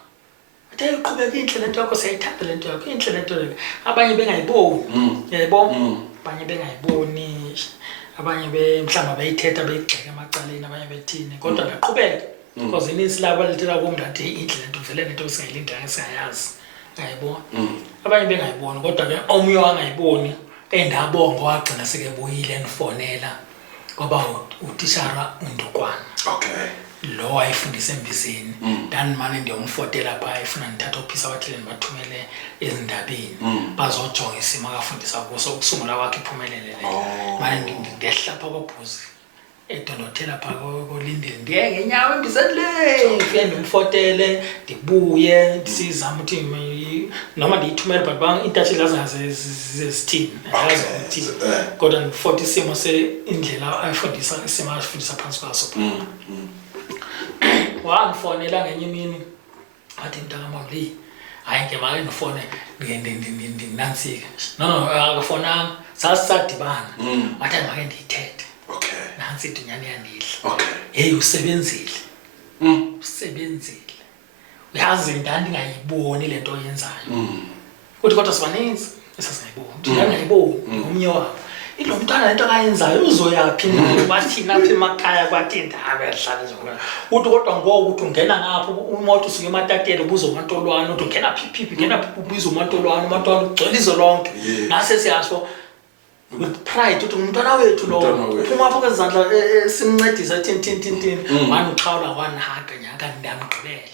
athe iqhubeka intle lento yakho siyayithanda lento yakho intle lento le abanye bengayiboni yebo abanye bengayiboni abanye mhlawumbe bayithetha beyigxeka emacaleni abanye bethini kodwa ndaqhubeka because ininzi labo lithela kum ndathi intle lento vele nento singayilinda singayazi Uyayibona? Abanye bengayiboni kodwa ke omnye wangayiboni endabonga wagcina sekebuyile enifonela ngoba utishara uNdukwana. Okay. Lo wayefundisa eMbizeni. Manje ndiyomfotela pha efuna ngithatha uphisa wathile bathumele ezindabeni. Bazojonga isimo akafundisa kuso ukusungula kwakhe iphumelele le. Manje ndehla pha koBhuzi. Edonothela pha koLindile ndiye ngenyawo eMbizeni le ngifike ndimfotele ndibuye ndisizama ukuthi noma ndiyithumele but intouch zezithini ayazi ukuthi kodwa ngifota isimo seindlela ayifundisa isimo ayifundisa phansi kwaso pha. Wangifonela ngenye imini wathi mntakamali hayi ke make ngifone ndinantsika no akafonanga sasadibana wathi make ndiyithethe. Okay. Nansi idunyane yanidla. Okay. Hey usebenzile. Usebenzile. Uyazi ndingayiboni lento oyenzayo. Kuthi kodwa sibaninzi esasingayiboni. Ndingayiboni umnye wabo. Ilo mntwana lento akayenzayo uzoyaphi bathina apha emakhaya kwathi indaba ehlala nje. Uthi kodwa ngoku uthi ungena ngapha umoto usuke eMatatele ubuza uMantolwane uthi ungena phiphi ngena ubuza uMantolwane ugcwele izwe lonke. Ngase siyasho with pride uthi umntwana wethu lo uphuma apha kwezandla simncedisa thini manje uqhawula wanhaga nyaka ndiyamgqibela.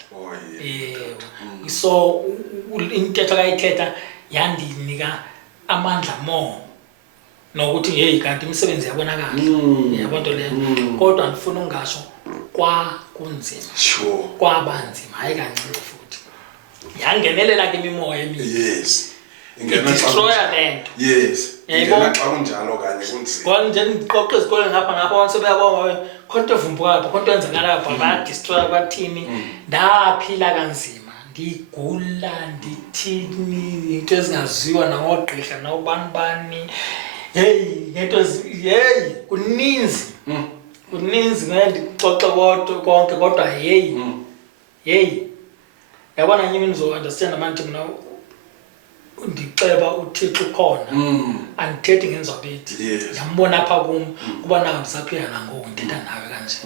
So intetho akayithetha yandinika amandla more nokuthi hey kanti imisebenzi yabonakala yabonto leyo kodwa ngifuna ungasho kunzima sure kwabanzima hayi kancane futhi yangenelela ke imimoya emibi. Yes. Destroyer lento. Yes. Ingena xa kunjalo kanye kunzima. Ngoba nje ndiqoqe izikole ngapha sebeyabona khonto evumbuka lapha khonto enzakala lapha ba destroyer kwathini ndaphila kanzima ndigula ndithini into ezingaziwa nangogqirha nawubani hey into hey kuninzi ngendixoxe konke kodwa hey yabona nje imini zo understand manje mina ndiceba uThixo khona andithethi ngenzabethi yambona apha kum kuba nawo ndisaphila nangoku ndithetha nawe kanje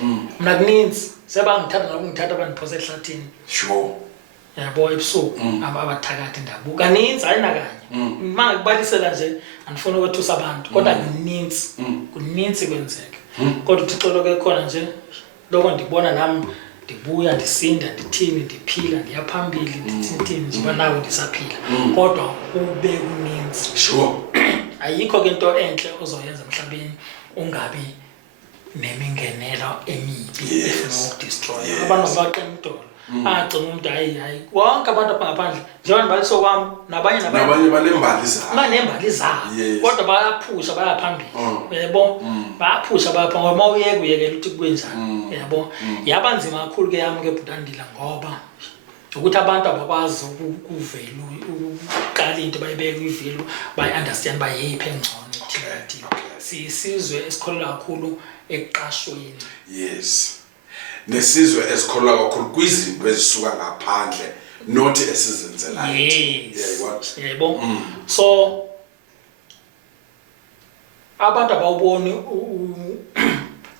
mina kuninzi sebangithatha nokungithatha abandiphose ehlathini sure yabo ebusuku abathakathi ndabuka kaninzi ayinakanye mangakubalisela nje andifuna ukwethusa abantu kodwa kuninzi kwenzeka kodwa uThixo lokho khona nje lokho ndibona nami ndibuya ndisinda ndithini ndiphila ndiyaphambili ndithini nje nawe ndisaphila kodwa kube kuninzi sure ayikho ke into enhle ozoyenza emhlabeni ungabi nemingenelo emibi efuna ukudestroy abantu abaqema idolo agcina umuntu hayi wonke abantu apha ngaphandle njengoba baliso kwami nabanye banembali zabo kodwa bayaphusha bayaphambili yebo bayaphusha bapha ngoba uyekela ukuthi kwenjani yebo yabanzima kakhulu ke yami ke bhutandila ngoba ukuthi abantu abakwazi ukuvela uqala into bayibeka ivelu bayi-understand bayiphi engcono ethile sisizwe esikholwa kakhulu ekuqashweni. Yes. Nesizwe esikholwa kakhulu kwizinto ezisuka ngaphandle not esizenzelayo. Yes. Yebo. So abantu abawuboni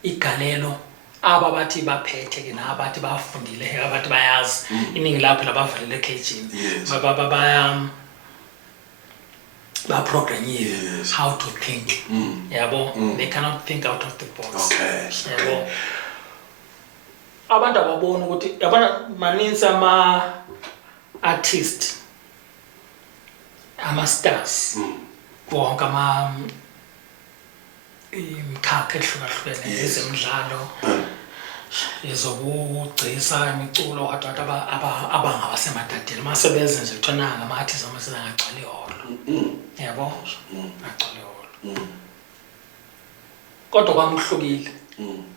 igalelo aba bathi baphethe ke nabathi bafundile abathi bayazi iningi lapho labavalele ekhejini ba programmed how to think yabo they cannot think out of the box. Yabo abantu ababona ukuthi yabona maninzi ama artist ama stars wonke ama imkhakha ehlukahlukene ezemidlalo ezokugcisa imiculo hatata abangabasemadadeni masebenza nje kuthona ngama artists amasela ngagcwala iholo yabo agcwala iholo kodwa kwamhlukile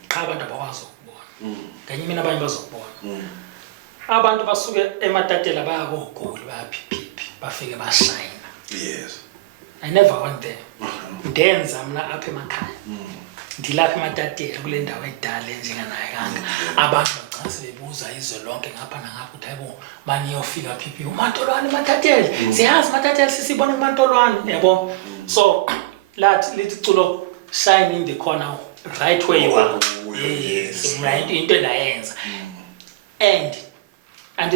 cha abantu abakwazi ukubona kanye mina abanye bazokubona abantu basuke ematatela bayakogoli bayaphiphi bafike bashine. Yes. I never went there. Ndenza mina apha emakhaya ndilapha ematatela kule ndawo edala njenganaye kanga abantu bagcina sebebuza izwe lonke ngapha nangapha ukuthi hayibo mani yofika phiphi uMantolwane matatele siyazi matatele sisibona uMantolwane yabo so lithi culo shine in the corner right where you are. Yes, right into endayenza and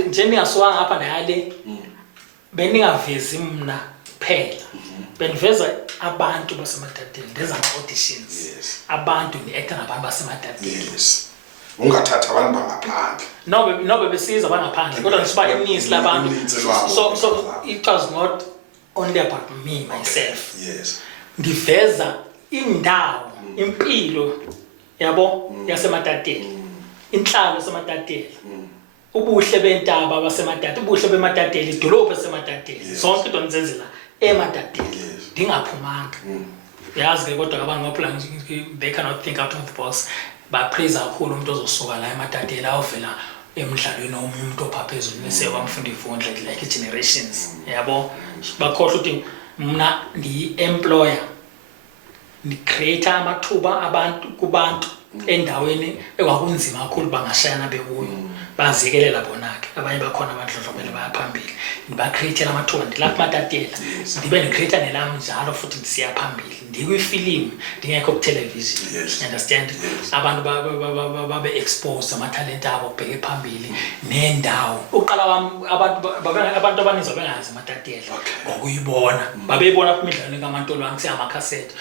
nje ningaswanga apha nayale beningavezi mina kuphela beniveza abantu basemadadeni ndenza ama-auditions abantu ni-actor ngabantu basemadadeni ungathatha abantu bangaphandle nobe besiza bangaphandle kodwa ngisho ininzi labantu so it was not only about me myself ngiveza indawo impilo yabo yasemadadeni inhlalo yasemadadeni ubuhle bentaba basemadadeni ubuhle bemadadeni idolobha yasemadadeni zonke into ngizenzela emadadeni ndingaphumanga yazi ke kodwa abantu ngoplan they cannot think out of the box bapraise kakhulu umuntu ozosuka la emadadeni awuvela emidlalweni omuntu ophaphezulu bese wamfunda ifundla like generations yabo bakhohle ukuthi mina ndi-employer ni-create amathuba abantu kubantu endaweni ekwakunzima kakhulu bangashayana bekuyo bazikelela bona-ke abanye bakhona abadlodlobele bayaphambili ngibacreatela amathuba ndilapha matatela ndibe ndicreata nelami njalo futhi ndisiya phambili ndikwifilimu ndingekho kutelevision understand abantu babe-expose amathalente abo bheke phambili nendawo uqala wami abantu abaninzi babengazi matatela ngokuyibona babeyibona kumidlalweni kamantolo kuseyamakhasete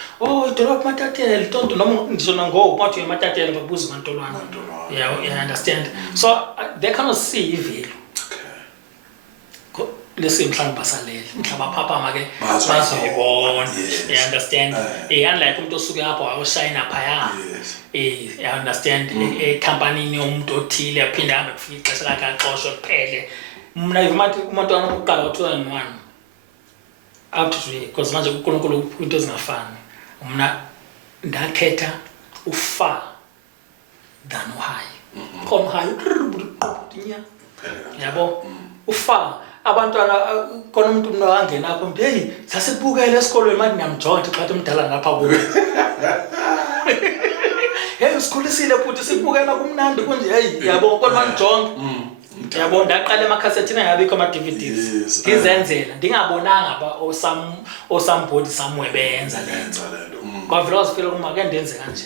idolopha matatela tonto noma ndizona ngoku matatela babuza umantolwana you understand so they cannot see ivelu lesi mhlawumbe basalele mhlawumbe aphaphama ke bazoyibona you understand unlike umuntu osuke apho ayoshayina phaya you understand ecompany yomuntu othile aphinde ahambe kufika ixesha lakhe axoshwe kuphele mina umuntu oqala ngo-2001 up to today because manje uNkulunkulu into ezingafani mina ndakhetha ufa than uhayi khona uhayi yabo ufa abantwana khona umuntu mna angena apho mntu hey sasibukele esikolweni manje ngiyamjonga xathi umdala ngapha kuwe hey usikhulisile futhi sibukela kumnandi kunje hey yabo kodwa manjonga yabo ndaqala emakhasethini ngabikho ama-DVDs ngizenzela ndingabonanga osambodi somewhere beyenza lento kwavela wazifela kuma ke ndenze kanje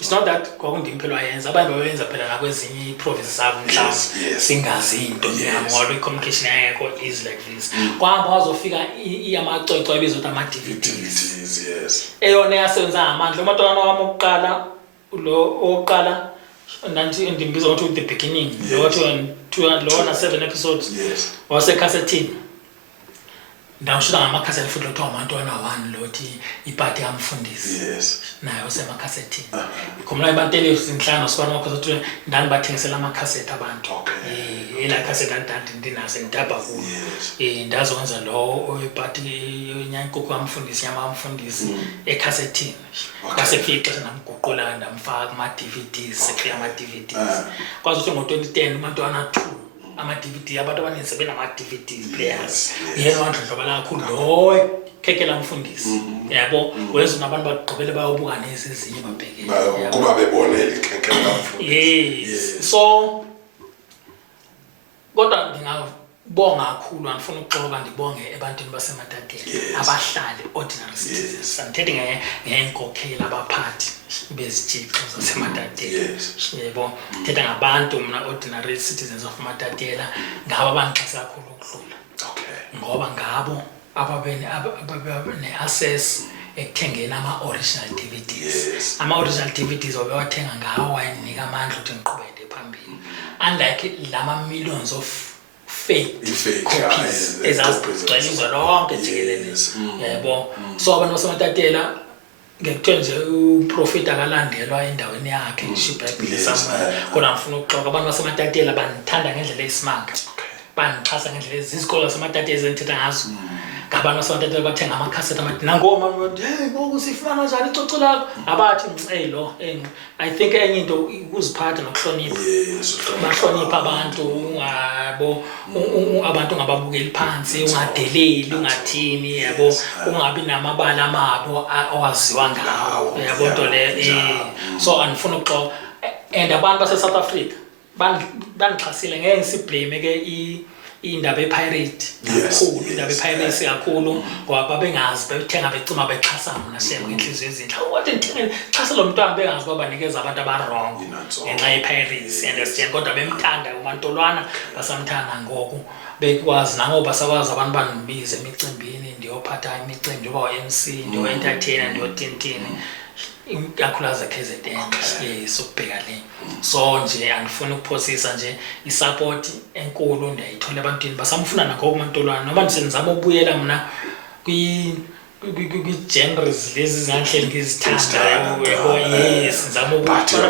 it's not that kwakundimpilo ayenza abanye babenza phela nakwezinye i-provinces zabo mhlawumbe singazi into ngoba i-communication yayekho is like this kwahamba wazofika iyamacwecwe ebizwa ukuthi ama-DVDs eyona yasebenza ngamandla umntwana wami oqala lo oqala ndimbiza ukuthi the beginning lo na 7 episodes wasekhasetini ndawushuta ngamakhasethi futhi lothiwa umantwana 1 lothi ipati yamfundisi naye usemakhasethi khomla ibantele izinhlanu sibana amakhasethi ndandibathengisela amakhasethi abantu ela khasethi ndinazo ngidaba kulo ndazokwenza lo ipati yenyankoko yamfundisi yamamfundisi ekhasethini kwasefika ixesha namguqula ndamfaka kuma-DVDs sekhe ama-DVDs kwazi ukuthi ngo-2010 umantwana 2 ama-DVD abantu abaninzi benama-DVD players yena wandlondlobala kakhulu lo khekela mfundisi yabo wenza nabantu bagqibele bayobuka nezinye babheke kuba bebonela ikhekela mfundisi so kodwa ngingabonga kakhulu andifuna ukuxoka ndibonge ebantwini basemadadeni abahlali ordinary citizens andithethe ngeenkokheli abaphathi bezitshixo zasemadadeni yebo thetha ngabantu mna ordinary citizens of Matatela ngabo abangixhasa kakhulu ukudlula ngoba ngabo ababene-access ekuthengeni ama-original DVDs ama-original DVDs wabewathenga ngawo wayenika amandla ukuthi ngiqhubeke phambili unlike lama-millions of fake copies ezazigcwele izwe lonke jikelele yebo so abantu basematatela ngekuthiwa nje uprofit akalandelwa endaweni yakhe ngisho iBhayibheli somewhere kodwa ngifuna ukuxoxa abantu basematatela banithanda ngendlela eyisimanga bangixhasa ngendlela izikolo zasematatela ezithetha ngazo ngabantu basematatela bathenga amakhasethi nangoma hey ngokusifumana njani icoco lakho abathi lo I think enye into ukuziphatha nokuhlonipha bahlonipha abantu ungabo abantu ungababukeli phansi ungadeleli ungathini yabo ungabi namabala amabo owaziwa ngawo yabo into le so andifuna ukuxoxa and abantu base South Africa bandixhasile ngeke siblame ke indaba epirate kakhulu indaba epiracy kakhulu ngoba babengazi bethenga becuma bexhasa mina shem ngenhliziyo ezinhle wathi ngithengele xhasa lo mntwana bengazi ukuba banikeza abantu aba-wrong ngenxa ye-piracy understand kodwa bemthanda uMantolwana basamthanda ngoku bekwazi nangoba sakwazi abantu bandibize emicimbini ndiyophatha imicimbi uba u-MC ndiyo-entertainer ndiyotintini kakhulukazi KZN yes ukubheka le so nje andifuna ukuphosisa nje isupport enkulu ndiyayithola ebantwini basamfuna nangoku uMantolwana noma ndisenzama ukubuyela mina kwi-genres lezi zanhleli ngizithandayo yes ngizama ukubona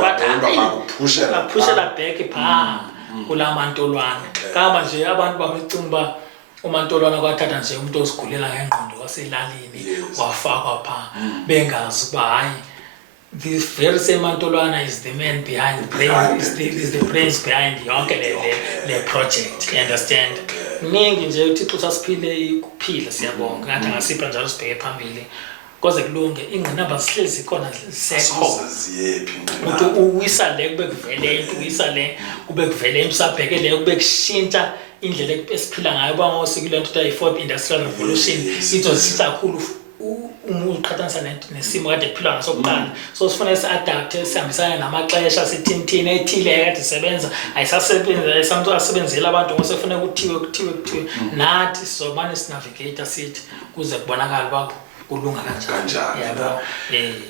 baphushela back phaa kula Mantolwana kama nje abantu bamecimba uMantolwana kwathatha nje umuntu ozigulela ngengqondo waselalini wafakwa phaa bengazi ukuba hayi this very same Mantolwana is the man behind is the brains behind yonke le project you understand ningi nje uThixo usasiphile ukuphila siyabonga ngathi angasipha njalo sibheke phambili koze kulunge ingqinamba sihlezi khona sekho uthi uwisa le kube kuvele into uyisa le kube kuvele into sabhekele kube kushintsha indlela esiphila ngayo bangosikile into i4th industrial revolution into zisitha kakhulu uqhathanisa nesimo kade kuphila ngaso kuqala so sifuna si-adapte sihambisana namaxesha sithintini ethile kade sebenza ayisasebenza ayisamuntu asebenzela abantu ngose kufanele kuthiwe nathi sizomane sinavigate sithi kuze kubonakala uba kulunga kanjani yabo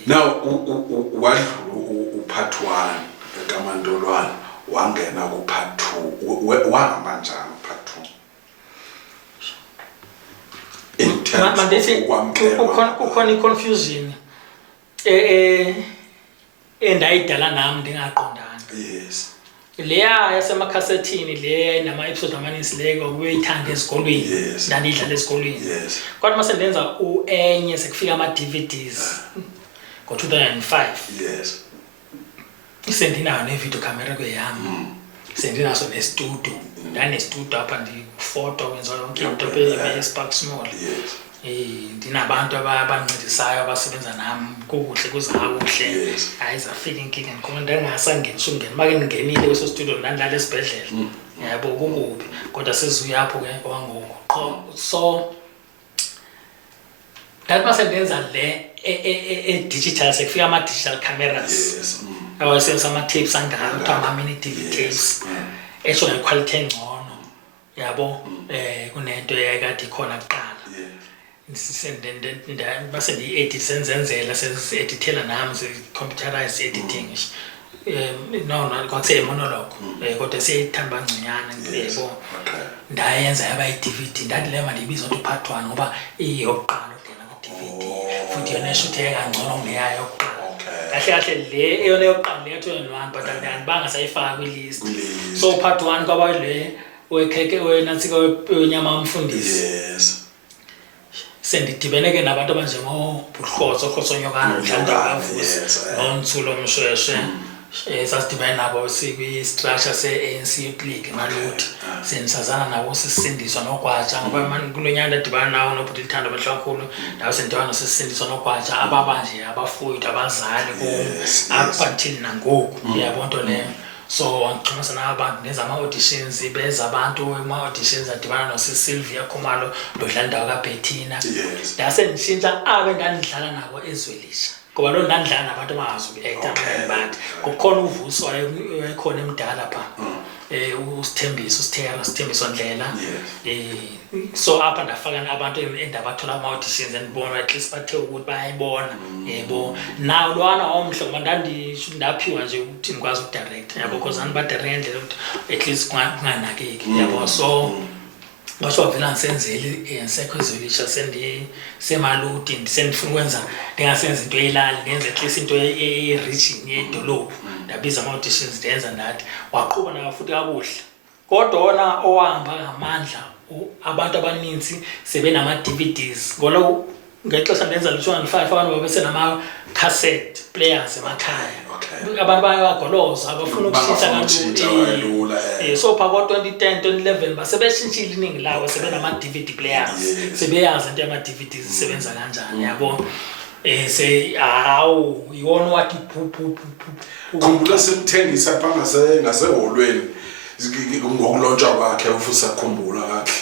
now upart 1 kaMantolwana wangena kupart 2 wahamba njani upart 2 mandithi kukhona i-confusion endayidala nami ndingaqondanga yes leya yasemakhasetini le nama-episode amaninzi leyo kubeyithanda ezikolweni ndandiyidlala ezikolweni kodwa mase ndenza enye sekufika ama-DVDs ngo-2005 yes sendinayo ne-video camera kweyami sendinaso nestudio ndanestudio apha ndifoto kwenza yonke into be-Spark Small ndinabantu abancedisayo abasebenza nami kukuhle kuzakuhle hayi zafika inkinga ngikhona ndangasangenisa ukungena make ndingenile kweso studio ndandilala esibhedlela yabo kukubi kodwa sezuya apho ke kwangoku qho so that mase ndenza le digital sekufika ama-digital cameras awasebenzisa ama-tapes angayo kuthiwa ama-mini TV tapes esho ngequality engcono yabo kunento ekade ikhona kuqala base ndiyi-edit senzenzela sezi-edithela nami computerized editing no kwakuse monologue kodwa siyayithanda bangcinyana yebo ndayenza yaba yi-DVD ndathi leyo mandiyibiza ukuthi upart 1 ngoba iyokuqala ukungena ku-DVD futhi yona eshuthe kangcono kuneyayo yokuqala kahle le eyona yokuqala le ka-2001 but andibanga sayifaka kwilist so upart 1 kwaba le wekheke wenansika wenyama wamfundisi sendidibene ke nabantu abanjengoBuhlotso Khosonyokana uDlandakavusi noNtsulo Mshweshwe sasidibene nabo sikwi-structure se-ANC Youth League eMaluti sendisazana nabo sisindiswa nogwaja ngoba manje kulo nyaka ndadibana nawo noBhuti Lithando Mehlokakhulu ndawo sendidibana nosisindiswa nogwaja ababanje abafowethu abazali up until nangoku yabo nto leyo so angixhumisa nabantu ndenza ama-auditions beza abantu ama-auditions adibana noSylvia Khumalo ndodlala indawo kaBettina ndase ndishintsha abe ndandidlala nabo eZwelisha ngoba lo ndandidlala nabantu abangazi uku-acta abantu kukhona uVuso wayekhona emdala pha uSithembiso Ndlela so apha ndafaka abantu endabathola ama-auditions andibona at least bathe ukuthi bayayibona yebo nawo lwana omhle ngoba ndaphiwa nje ukuthi ngikwazi ukudirecta yabo because andibadirect ngendlela ukuthi at least kunganakeki yabo so basho wavela ngisenzele ngisekho eZwelisha semaluti sendifuna ukwenza ndingasenza into eyilali ngenze at least into e-region yedolophu ndabiza ama-auditions ndenza ndathi waqhuba nayo futhi kakuhle kodwa wona owahamba ngamandla abantu abaninzi sebenama-DVDs ngolo ngexesha ndenza lu-205 abantu babesenama-cassette players emakhaya abantu bayagoloza abafuna ukushintsha kalula so pha ko-2010 2011 basebeshintshile iningi lawo sebenama-DVD players sebeyazi into yama-DVDs isebenza kanjani yabo hawu iwona wathi khumbula sekuthengisa pha ngaseholweni ngokulontsha kwakhe usakhumbula kahle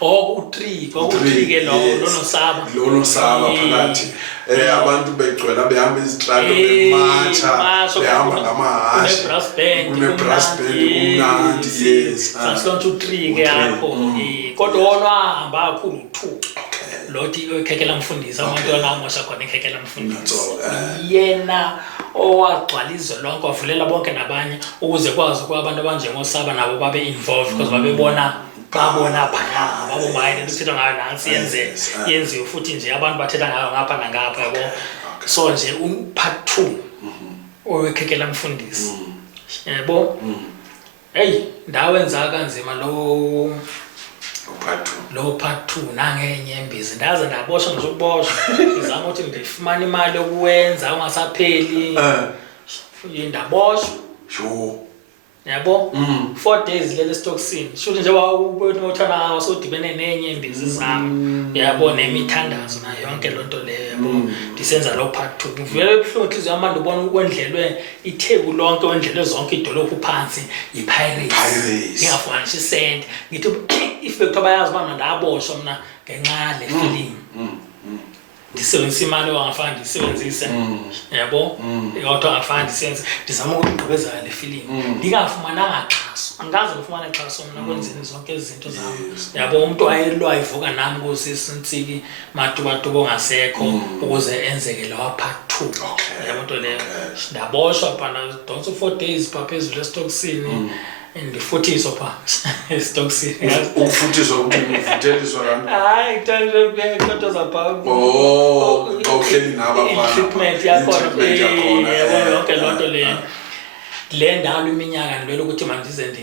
u3 ke lo nosaba phakathi abantu begcwele behamba izitrato bemacha behamba ngamahashi brass band kumnandi yes sasilontsha u3 ke apho kodwa wona hamba kakhulu u2 lothi ekhekela mfundisi abantwana amosha khona ekhekela mfundisi yena owagcwaliza lonke wavulela bonke nabanye ukuze kwazi ukuba abantu abanjengosaba nabo babe involved because babona phaya babomayile uthetha ngayo nansi yenziwe futhi nje abantu bathetha ngayo ngapha nangapha yabo so nje part 2 owekhekela mfundisi yebo hey ndawenza kanzima lo part 2 nangenyembezi ndaze ndaboshwa ngizokuboshwa izama ukuthi ngifumane imali yokuwenza ungasapheli ndaboshwa sure yabo 4 days lele stocksini shuthi nje wakuthana wasodibene nenyembezi zami yabo nemithandazo nayo yonke lonto leyo yabo ndisenza lo part 2 ngivele ebuhlungu inhliziyo yami ndibona ukwendlelwe itheku lonke wendlelwe zonke idolophu phansi yipirates ngiyafuna isend ngithi if bekuthiwa bayazi bana ndaboshwa mina ngenxa le film ndisebenzisa imali wangafana ndisebenzise yabo kodwa ngafana ndisenze ndizama ukugqibeza le film ndingafumananga xhaso angaze ngifumane xhaso mina kwenzeni zonke izinto zami yabo umuntu ayelwa ivuka nami kusisintsiki matuba ngasekho ukuze enzeke lawa part 2 yabo nto leyo ndaboshwa phana don't 4 days phezulu estocksini ndifuthiswa pha estocksini ukufuthiswa ukuvutheliswa kanti hayi kutoza pha awuhleli ngaba treatment yakhona yonke lonto le ndalo iminyaka ndibele ukuthi mandize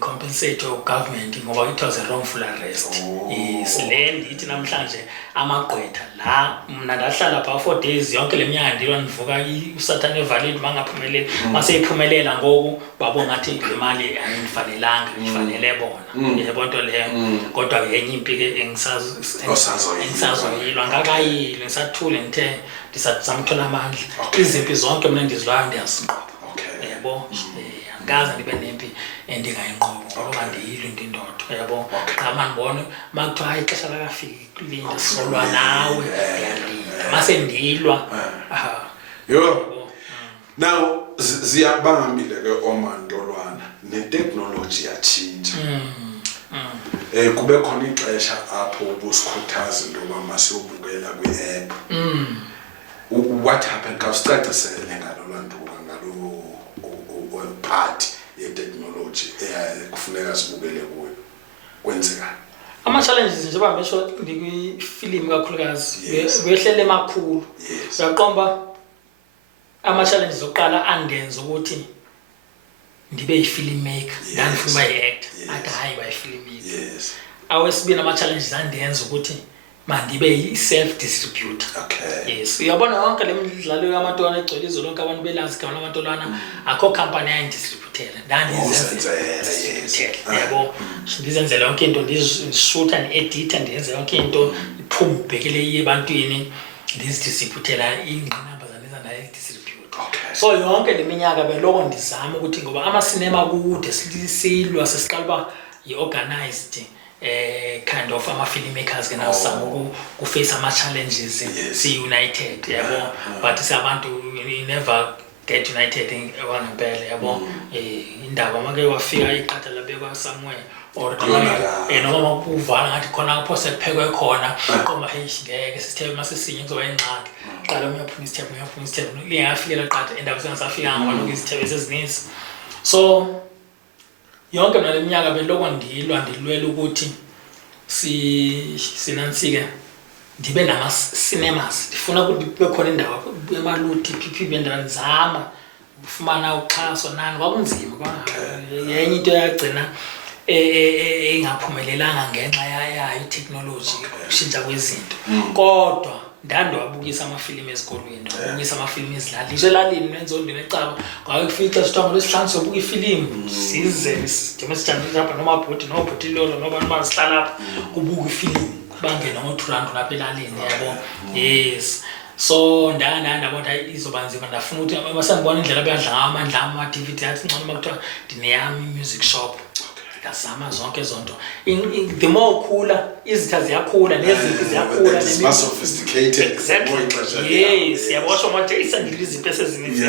compensate government ngoba it was a wrongful arrest le ndithi namhlanje amagqwetha la mina ndahlala pha 4 days yonke leminyaka ndilwa ndivuka uSathane evalid mangaphumeleli mase iphumelela ngoku babona ngathi le mali ayinifanelanga ifanele bona yebo nto leyo kodwa yenye impi ke engisazoyilwa ngakayile ngisathule ngithe ndisazamthola amandla izimpi zonke mina ndizilwayo ndiyasinqoba yabo angaze ndibe nempi endingayinqobo ngoba ndiyilo into indoda yabo xa mandibone makuthiwa hayi ixesha lakafiki kulinda sisolwa nawe ndiyalinda mase ndilwa now ziyabambile ke omantolwana netechnology yatshintsha kube khona ixesha apho ubusikhuthaza into yoba masiyobukela kwi-app what happened kawusicacisele ngalolwanduka ngalo part ye-technology kufuneka sibukele kuyo kwenzekani ama-challenges njengoba ngisho ndikwifilimu kakhulukazi wehlele emakhulu uyaqomba ama-challenges oqala angenza ukuthi ndibe yi-filmmaker ndandifuna uba yi-actor athi hhayi uba yi-filmmaker awesibini ama-challenges andenza ukuthi mandibe yi-self-distributor yes uyabona yonke le midlalo yamantwana egcwele izwe lonke abantu belazi igama lamantolwana akho company ayindistributela ndandizenzela yabo ndizenzela yonke into ndishuta ndi-editha ndiyenza yonke into iphume ibhekele ebantwini ndizidistributela ingqinamba zaneza ndayidistributa so yonke le minyaka beloko ndizama ukuthi ngoba amasinema kude silwa sesiqala uba yi-organized kind of ama-filmmakers ke nawo sama ukuface ama-challenges si-united yabo but siyabantu never get united wangempela yabo indaba make wafika iqatha labekwa somewhere or noma uvala ngathi khona apho sekuphekwe khona qoma hey ngeke sisithebe masisinye kuzoba ingxaki qala uyaphuma isithebe lingafikela qatha endaba sengasafika ngoba izithebe sezininzi so yonke mina leminyaka beloko ndilwela ukuthi sinansike ndibe nama-cinemas ndifuna ukuthi kube khona indawo emaluti PP bendawo nizama ufumana uxhaso nani kwakunzima yenye into yagcina engaphumelelanga ngenxa yayo i-technology ukushintsha kwezinto kodwa ndandiwabukisa amafilimu ezikolweni ndabukisa amafilimu ezilalini elalini nenzondweni ecaba ngayo kufika ixesha kuthiwa ngolwesihlanu sobuka ifilimu size sidime sijandile apha nomabhuti nobhuti lolo nobantu basihlala apha kubuka ifilimu bangena ngo-200 lapha elalini yabo yes so ndabona izoba nzima ndafuna ukuthi basangibona indlela abadla ngayo amandla ama-DVD athi ngcono uma kuthiwa ndineyami music shop ngazama zonke zonto the more ukhula izitha ziyakhula nezinto ziyakhula sophisticated yes yabosho manje isandile izipho esezininzi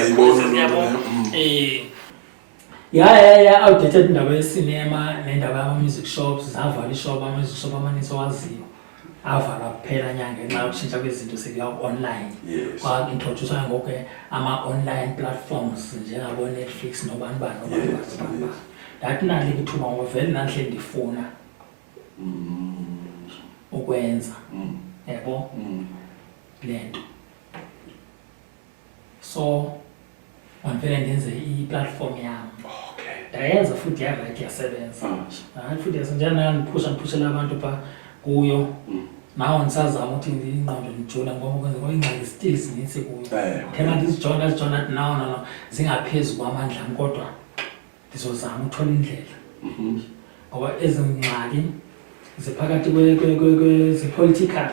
yabona ya outdated indaba yesinema nendaba yama-music shops zavala ishop ama-music shop amaninzi owaziyo avalwa kuphela nyanga ngenxa yokushintsha kwezinto sekuya online kwa-introduce ngoku ama-online platforms njengabo-Netflix nobani ndathi nali kithuba ngoba vele nanhle ndifuna ukwenza yabo lento so ngivele ndenze i-platform yami ndayenza futhi right yasebenza futhi yasenjena ngiphushela abantu pha kuyo nawo ngisazama ukuthi ingqondo ngijula ngoba kwenza ingxaki still zininzi kuyo thema ndizijona athi no zingaphezulu kwamandla ami kodwa ndizozama ukuthola indlela ngoba ezingxaki ziphakathi kwe-political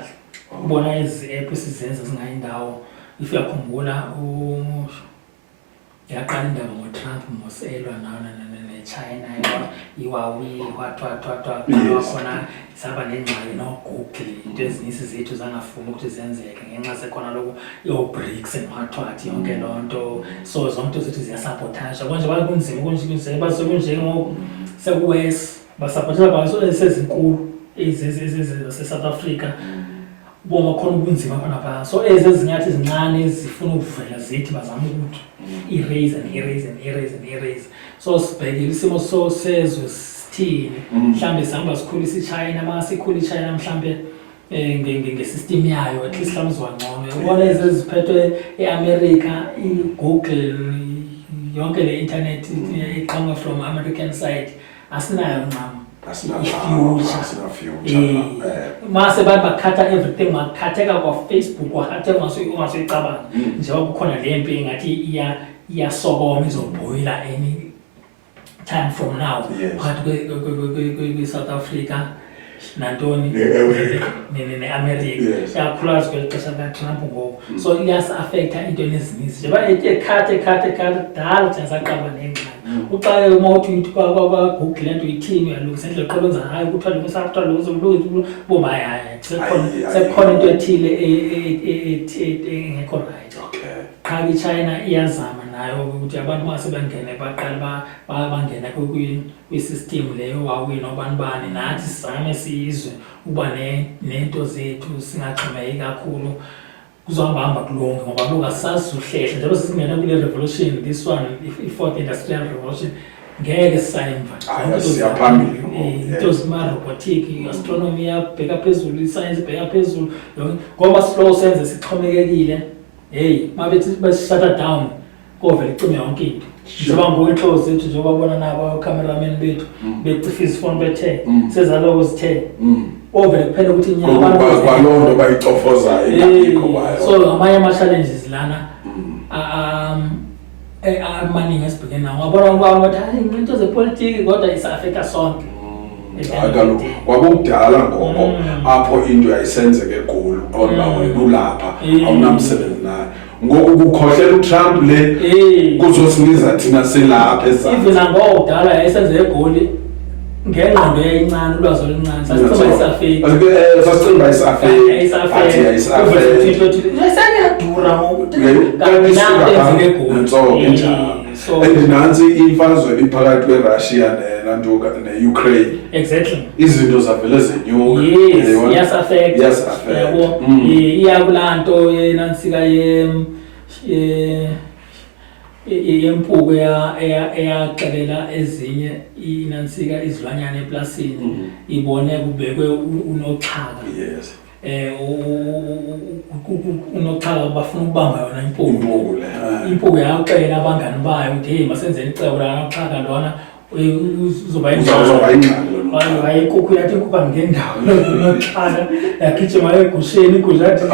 ubona ezi app esizenza zingayindawo if uyakhumbula yaqala indaba ngo-Trump moselwa ne-China iWhuawei wakhona saba nengxaki no-Google into ezininzi zethu zangafuni ukuthi zenzeke ngenxa sekhona lokhu yo-BRICS nwathwathi yonke loo nto so zonke zethu ziyasabotasha konje bakunzima kunjengoku sekuwes basabotasha baso esezinkulu zase-South Africa uboma khona ubunzima khona phaa so ezinyathi ezincane ezifuna ukuvela zithi bazama ukuthi erase so sibhekile isimo sezwe sithini mhlambe sihamba sikhulisa iChina masikhula iChina mhlambe ngesystem yayo at least mhlawumbe izwangcono yabona eziphethwe eAmerica iGoogle yonke le internet iqhamuka from American side asinayo ncam mase bantu bakhatha everything makhatheka kwa-Facebook wahatheka ungasoyicabanga njengoba kukhona le mpi engathi iyasokoma izobhoyila any time from now phakathi kwe-South Africa nantoni ne-America yakhulazi kweli xesha likaTrump ngoku so iyasi-affecta intweni ezininzi njengoba ekhathe dala thina saqaba nengxaki uqale uma uthi kwa-Google lento ithini uyalungisa indlela qobenza hayi kuthiwa lokuzolungisa boma sekhona into ethile engekho right qha iChina iyazama nayo ukuthi abantu mase bangene baqale bangena kwi-system leyo Huawei nobani nathi sizame sizwe uba nento zethu singaxhomeki kakhulu kuzohamba kulonke ngoba lokhu asisazuhlehla njengoba sesingena kule revolution this one i-4th industrial revolution ngeke sisayemva siyaphambili into zima-robotic i-astronomy iyabheka phezulu i-science ibheka phezulu ngoba slow senze sixhomekekile uma bethi basishata down kovele icime yonke into njengoba ngokwinhloso zethu njengoba babona nabo abacameraman bethu becifa izifoni bethe sezaloko zithe ovele kuphela ukuthi kwaloo nto bayicofozayo ingabikho bayo so ngamanye ama-challenges lana amaningi esibhekene nawo ngabona kwami bathi hayi into zepolitiki kodwa isa-affecta sonke kaloku kwakudala ngoko apho into yayisenzeke eGoli kodwa wena ulapha awunamsebenzi nayo ngoku kukhohlela uTrump le kuzosiniza thina selapha even ngokudala yayisenzeke eGoli ngengqondo yayincane ulwazi oluncane sasicimba isafeki ayisafekuyadura nansi imfazwe iphakathi kweRussia ne-Ukraine exactly izinto zavele zenyuka iyasafekta yabo iyakulaa nto yenansika yempuku eyaxelela ezinye inansika izilwanyana eplasini ibone kubekwe unoxhaka unoxhaka bafuna ukubamba yona impuku yaxelela abangani bayo ukuthi hey masenzeni icebo lana uxhaka lona uzoba inkukhu yathi inkukhu angendawo unoxhaka yagijima egusheni igusha yathi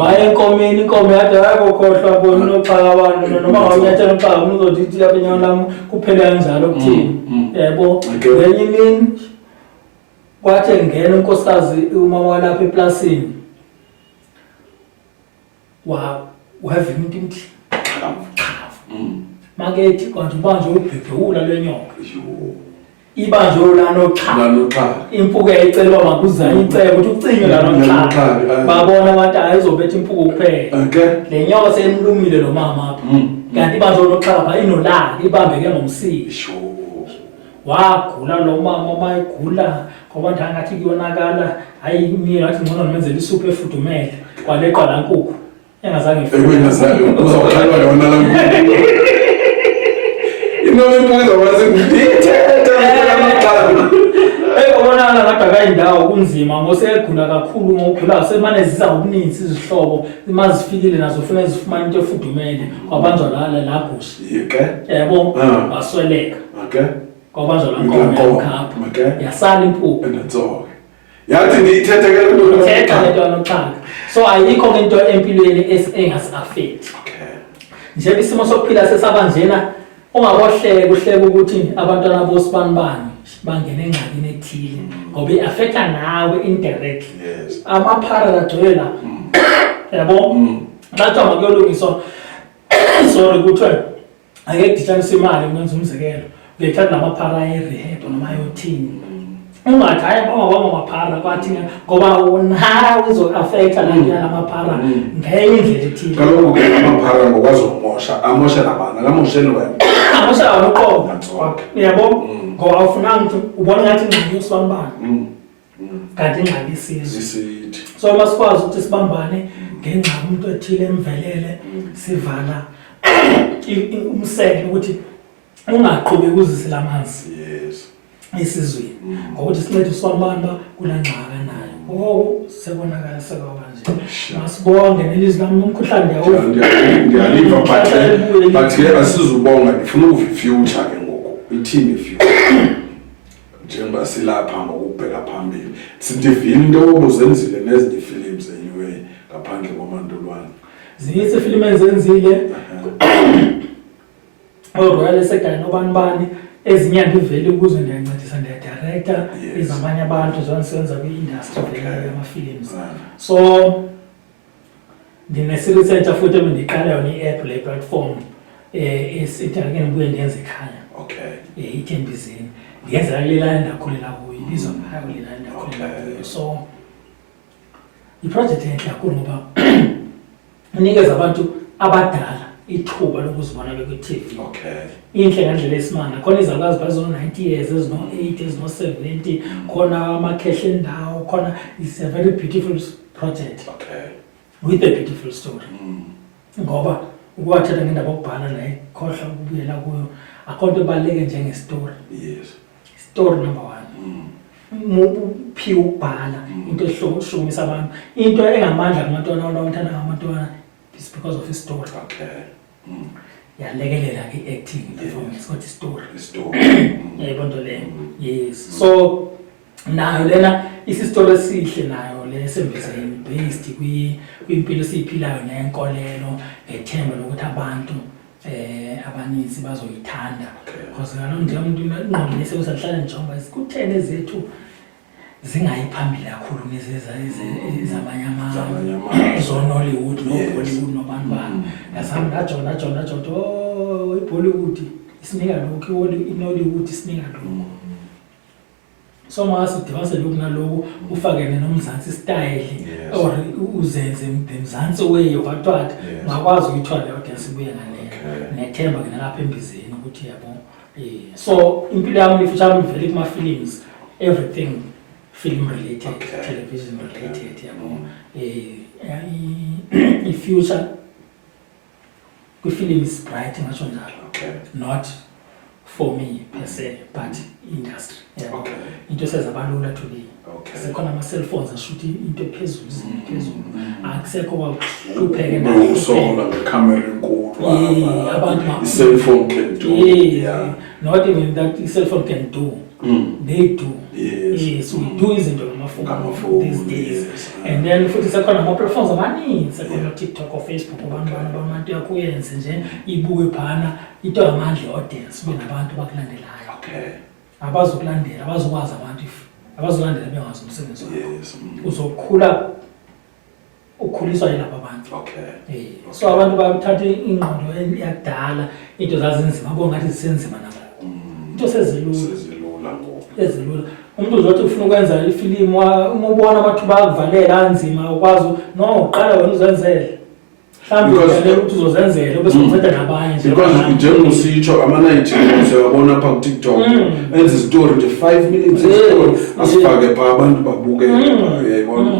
hayi enkomeni inkomo yathi hayi kokhohlwa bona unoxhaka abantu noma ngawunyathela uxhaka umuntu uzothi lapha enyaweni lami kuphele kanjalo kuthini yebo ngenye imini kwathi ngena unkosikazi umama walapha eplasini wavela into imthi makethi kanti ubanje ubhebhula lwenyoka ibanje lana oxha impuku yayicelwa makuzanye icebo ukuthi ucinge lana oxha babona abantu ayizobetha impuku kuphela le nyoka seyimlumile lo mama apha kanti ibanje loxha inolanga ibambeke ngomsisho wagula lo mama mayigula ngoba ndangathi kuyonakala hayi mina ngathi ngcono nimenzele isuphu efudumele kwaleqa la nkukhu engazange ifike uzawuxhelwa yona la nkukhu inoma impuku wazi ngithetha amaqala ubonakala ngathi akayindawo kunzima ngosegula kakhulu ngokugula semane ziza okuninzi izihlobo imazifikile nazo ufuna izifumana into efudumele kwabanjwa la gushi yebo wasweleka kwabanjwa la nkomo yasala impuku enatsoke yathi ngiyithethe ke lento anoxhaka so ayikho into empilweni engasiaffect nje isimo sokuphila sesabanjena ungabohleke ukuthi abantwana bosibanibani bangena engxakini ethile ngoba iaffecta nawe indirectly amaphara lajoyela yabo ngathi makuyolungiswa sorry kuthiwe ake kudithanisa imali ukwenza umzekelo uyathatha lamaphara e-rehab noma yothini ungathi hayi amaphara kwathi ngoba nawe uzo-affecta lamaphara ngenye indlela ethile kaloku ke amaphara ngokwazi ukumosha amoshe nabantu akamosheli wena amosha uqobo yabo ngoba awufunanga ukuthi ubona ngathi ingxaki yosibanibani kanti ingxaki isizwe so masikwazi ukuthi sibambane ngenxa umuntu ethile emvelele sivala umsele ukuthi ungaqhubeki uzisela amanzi esizweni ngokuthi sincede sibanibani kula ngxaka nayo sekubonakala sekanje masibonge nelizwi lami umkhuhlane ndiyaliva but ke asizubonga ndifuna ukufuture ke ngoku ithini future njengoba silapha ngokubheka phambili sindivile into obuzenzile nezinye films anyway ngaphandle kwamantolwane zithi film ezenzile Royal Sector nobanibani ezinye ndivele ukuze ndiyancedisa ndiya-director izamanye abantu zonsenza kwi-industry yama-films so ndine-series center futhi endiqala yona i-app le platform esithi ake ndibuye ndiyenze ekhaya ithembizeni ndiyenzela kulelana ndakhulela kuyo ibizwa ngayo kulelana ndakhulela kuyo so iprojekthi enhle kakhulu ngoba unikeza abantu abadala ithuba lokuzibona bekwi-TV inhle ngandlela esimanga khona izalukazi bazo-90 years ezino-8 ezino-70 khona amakhehle endawo khona is a very beautiful project with a beautiful story ngoba ukuwathetha ngendaba okubhala naye khohla ukubuyela kuyo akho nto ebaluleke njengestory story number 1 uphi ukubhala into ehlukumisa abantu into engamandla kumantwana awuthanda ngamantwana is because of his story yalekelela ke-acting performance kodwa story yayibona nto leyo yes so nayo lena isistory esihle nayo lesembizeni based kwimpilo esiyiphilayo nenkolelo ngethemba lokuthi abantu abaninzi bazoyithanda because ngaloo nje umuntu ingqondo esekusahlala njengoba kuthene ezethu zingayiphambili kakhulu nezamanye amazwe zo-Nollywood no-Bollywood nobanibani yasabe ndajona i-Bollywood isinika lokhu i-Nollywood isinika lokhu so masidibanise lokhu naloku ufakene nomzansi style or uzenze mzansi way obatwathi ungakwazi ukuyithola le audience ibuye ngaleyo nethemba ke nalapha embizeni ukuthi yabo so impilo yami ifisha yami vele kuma-films everything film related television related yabo i-future kwi-film is bright ngasho njalo not for me per se but industry into sezabalula today sekhona ama-cellphones ashuthi into phezulu akusekho kwakuhlupheke ndakusola ngecamera enkulu abantu i-cellphone can do not even that i-cellphone can do they do yes we do izinto ngamafoni these days and then futhi sekhona ama-platforms amaningi sekhona TikTok or Facebook abantu yakuyenze nje ibuke phana into amandla audience kube nabantu bakulandelayo abazokulandela abazokwazi abantu abazolandela bengazi umsebenzi wakho uzokhula ukhuliswa yilabo abantu. Okay. So abantu bathatha ingqondo yakudala into zazinzima bonke ngathi zisenzima nabo. Into sezilula ngoku. Ezilula. Umuntu uzothi ufuna ukwenza ifilimu uma ubona amathuba akuvalela anzima ukwazi no uqala wena uzenzele. Mhlawumbe uyalela ukuthi uzozenzela bese unceda nabanye nje. Because njengositsho ama-19 uyabona apha ku-TikTok enza story nje 5 minutes story asifake pha abantu babuke uyayibona.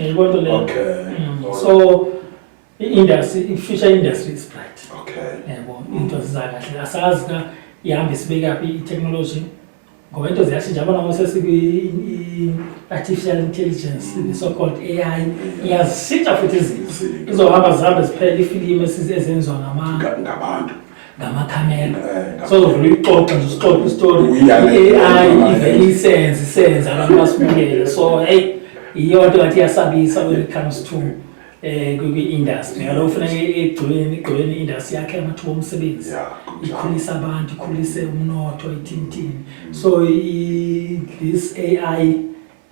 Yayibona le. Okay. So i-future industry is bright. Okay. Yabo into zizakahle asazi ka ihamba isibeka phi i-technology ngoba into ziyashintsha abona artificial intelligence the so called AI iyashintsha futhi izinto izohamba zihambe ziphela ifilimu ezenziwa ngabantu ngamakhamera so uvula ixoxa nje usixoxa istory AI ivele isenze abantu basibukele so hey iyo nto ngathi iyasabisa when it comes to kwi-industry yalo ufuneke igqweni industry yakhe amathuba omsebenzi ikhulisa abantu ikhulise umnotho ithintini so this AI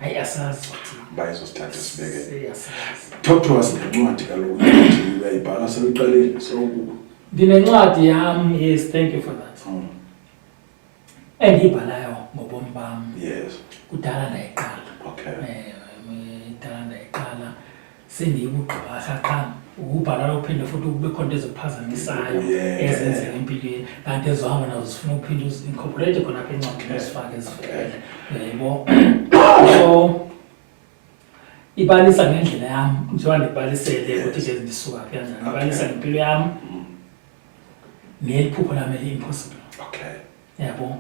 ayiyasazi bayizosithatha sibeke. Talk to us ngencwadi kaloku uyayibhala seyiqalile so ndinencwadi yami. Yes, thank you for that. Endiyibhalayo ngobomi bami. Yes. Kudala ndayiqala. Okay. Kudala ndayiqala sendiyibugqiba qha ukubhala uphinde futhi kube khona eziphazamisayo ezenzeka empilweni kanti ezohamba nazo zifuna uphinde uzi-incorporate khona apha encwadini uzifake ezivele yebo. So ibalisa ngendlela yami njengoba ndibalisele ukuthi nje ndisuka phi kanjani ibalisa ngempilo yami nephupho lami eli-impossible. Okay. Yabo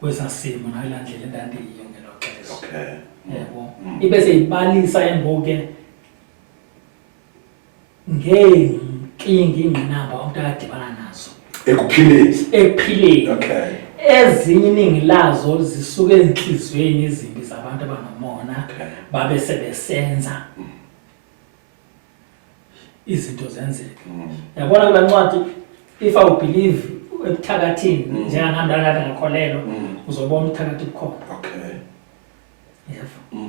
kwesasimo nalaa ndlela endandiyiyo ngelo xesha. Okay. Yabo ibe seyibalisa emboke ngeenkinga ingqinamba umuntu akadibana nazo ekuphileni. Okay. Ezinye iningi lazo zisuke ezinhliziyweni ezimbi zabantu abanomona babe sebesenza izinto zenzeke. Yabona kula ncwadi if I believe ebuthakathini njengami ndakade ngakholelwa uzobona ubuthakathi bukhona. Okay. Yebo.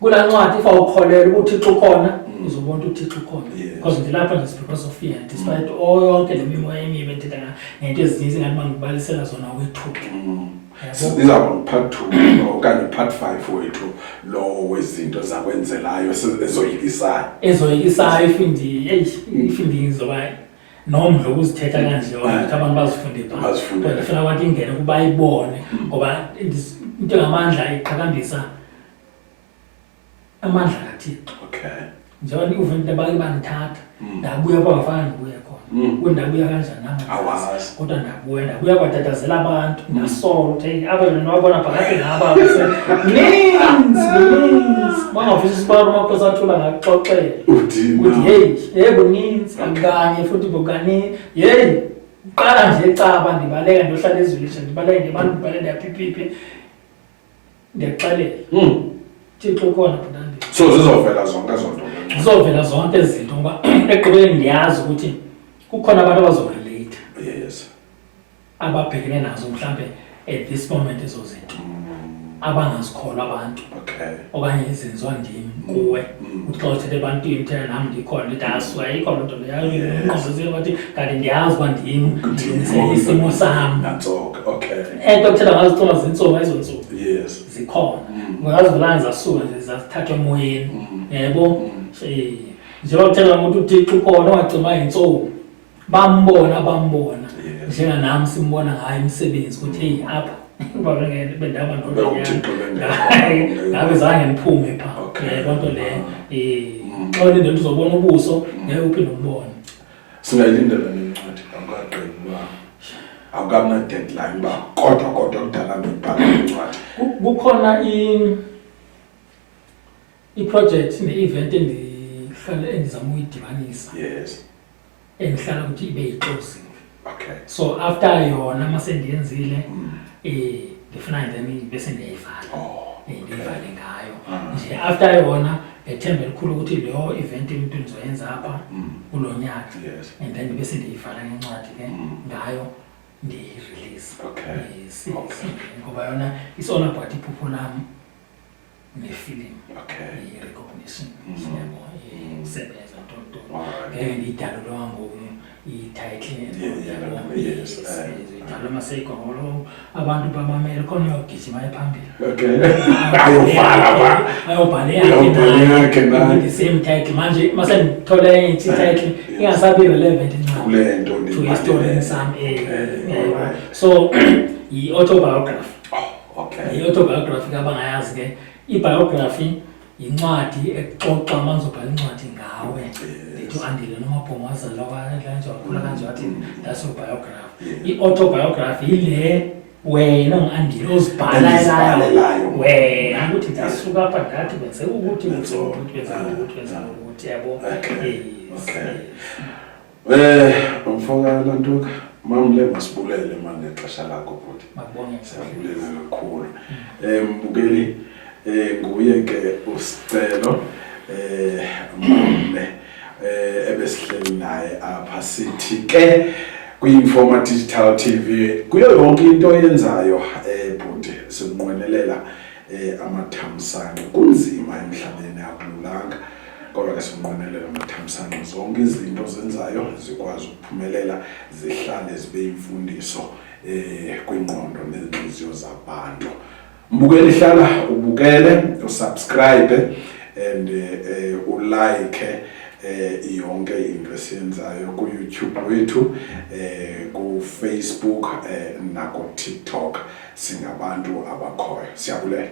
Kula ncwadi if awukholelwa ukuthi uThixo ukhona uzobona ukuthi uThixo ukhona because ngilapha nje because of fear despite all yonke le mimoya emibi enthetha ngento ezininzi ngathi mangibalisela zona wethuke. Sizaba part 2 okanye part 5 wethu lo wezinto zakwenzelayo ezoyikisayo ifindi zoba nomdlo ukuzithetha kanje ukuthi abantu bazifunde phansi kodwa funa abantu ingene kuba ayibone ngoba into ngamandla iqhakambisa amandla kaThixo. Okay. Njengoba uvente bake banithatha ndabuya bangafana nobuya khona kundabuya kanjani namazi kodwa ndabuya batatazela abantu ndasola ukuthi abantu nababona phakathi ngaba means bangafisa isibaro makhosi athula ngaxoxela ukuthi hey kuninzi akanye futhi bokani hey uqala nje ecaba ndibaleka ndohlala ezwilisha ndibaleka ndibantu ndibaleka ndiyaphiphiphi ndiyaxalela Thixo khona butandi. So zizovela zonke zonto. Zizovela zonke izinto ngoba eqhubeni ndiyazi ukuthi kukhona abantu abazorelate. Yes. Ababhekene nazo mhlambe at this moment ezo zinto. Abangazikholwa abantu. Okay. Okanye izenziwa ndimi kuwe. Uthi xa uthethe ebantwini thena nami ndikhona lithi asuka ayikho loo nto leyo ingqozile bathi kanti ndiyazi uba ndimi ndilungisele isimo sami. Okay. Ento kuthela ngazo xona zintsuku ezonsuku. Yes. Zikhona. Ngazivulanga zasuka nje zathathwa emoyeni. Yebo. Njengoba kuthela ukuthi uThixo ukhona ongagcima insuku. Bambona. Njenga nami simbona ngayo imisebenzi ukuthi hey apha ngoba ngeke bendaba nto ngabe zange niphume pha. Konke le xa nje uzobona ubuso ngeke uphinde umbone. Singayilindela nencwadi angaqedwa. Awukamna deadline ba kodwa kudala ngibhala incwadi. Kukhona i-project ne-event endizama uyidibanisa. Yes. Endihlala ukuthi ibe yi-closing. Okay. So after yona mase ndiyenzile ndifuna then bese ndiyayivala. Ndiyivale ngayo. Nje after yona ethemba elikhulu ukuthi leyo event into ndizoyenza apha kulo nyaka. And then bese ndiyivala ngencwadi ke ngayo ndi-release. Okay. Ngoba yona it's all about iphupho lami nefilimu i-recognition yabo ukusebenza ntonto ngiyidalelwa i-title idalwa maseyigongolo abantu bamamele khona uyogijima phambili ayobhala yakhe the same title manje mase ngithola enye title ingasabi relevant incane to history sami so i-autobiography i-autobiography kabangayazi ke i-biography incwadi exoxa manzobhala incwadi ngawe lethu andile noma Bhongwaza lokanje wakhula kanje wathi that's your biography i-autobiography ile wena ngiandile uzibhalelayo wena ukuthi ngisuka apha ngathi bese ukuthi ukuthi yabo umfoka Lantuka mamle masibulele manje nexesha lakho futhi makubonge siyabulela kakhulu mbukeli nguye ke uSicelo mamle ebesihleli naye apha sithi ke kwi-Informa Digital TV kuyo yonke into oyenzayo bhuti sinqwenelela amathamsanqa kunzima emhlabeni akululanga kodwa ke sinqwenelela amathamsanqa zonke izinto zenzayo zikwazi ukuphumelela zihlale zibe imfundiso kwingqondo nezinhliziyo zabantu. Mbukeli hlala ubukele usubscribe and ulike yonke into esiyenzayo ku YouTube wethu ku Facebook na ku TikTok singabantu abakhoyo. Siyabulela.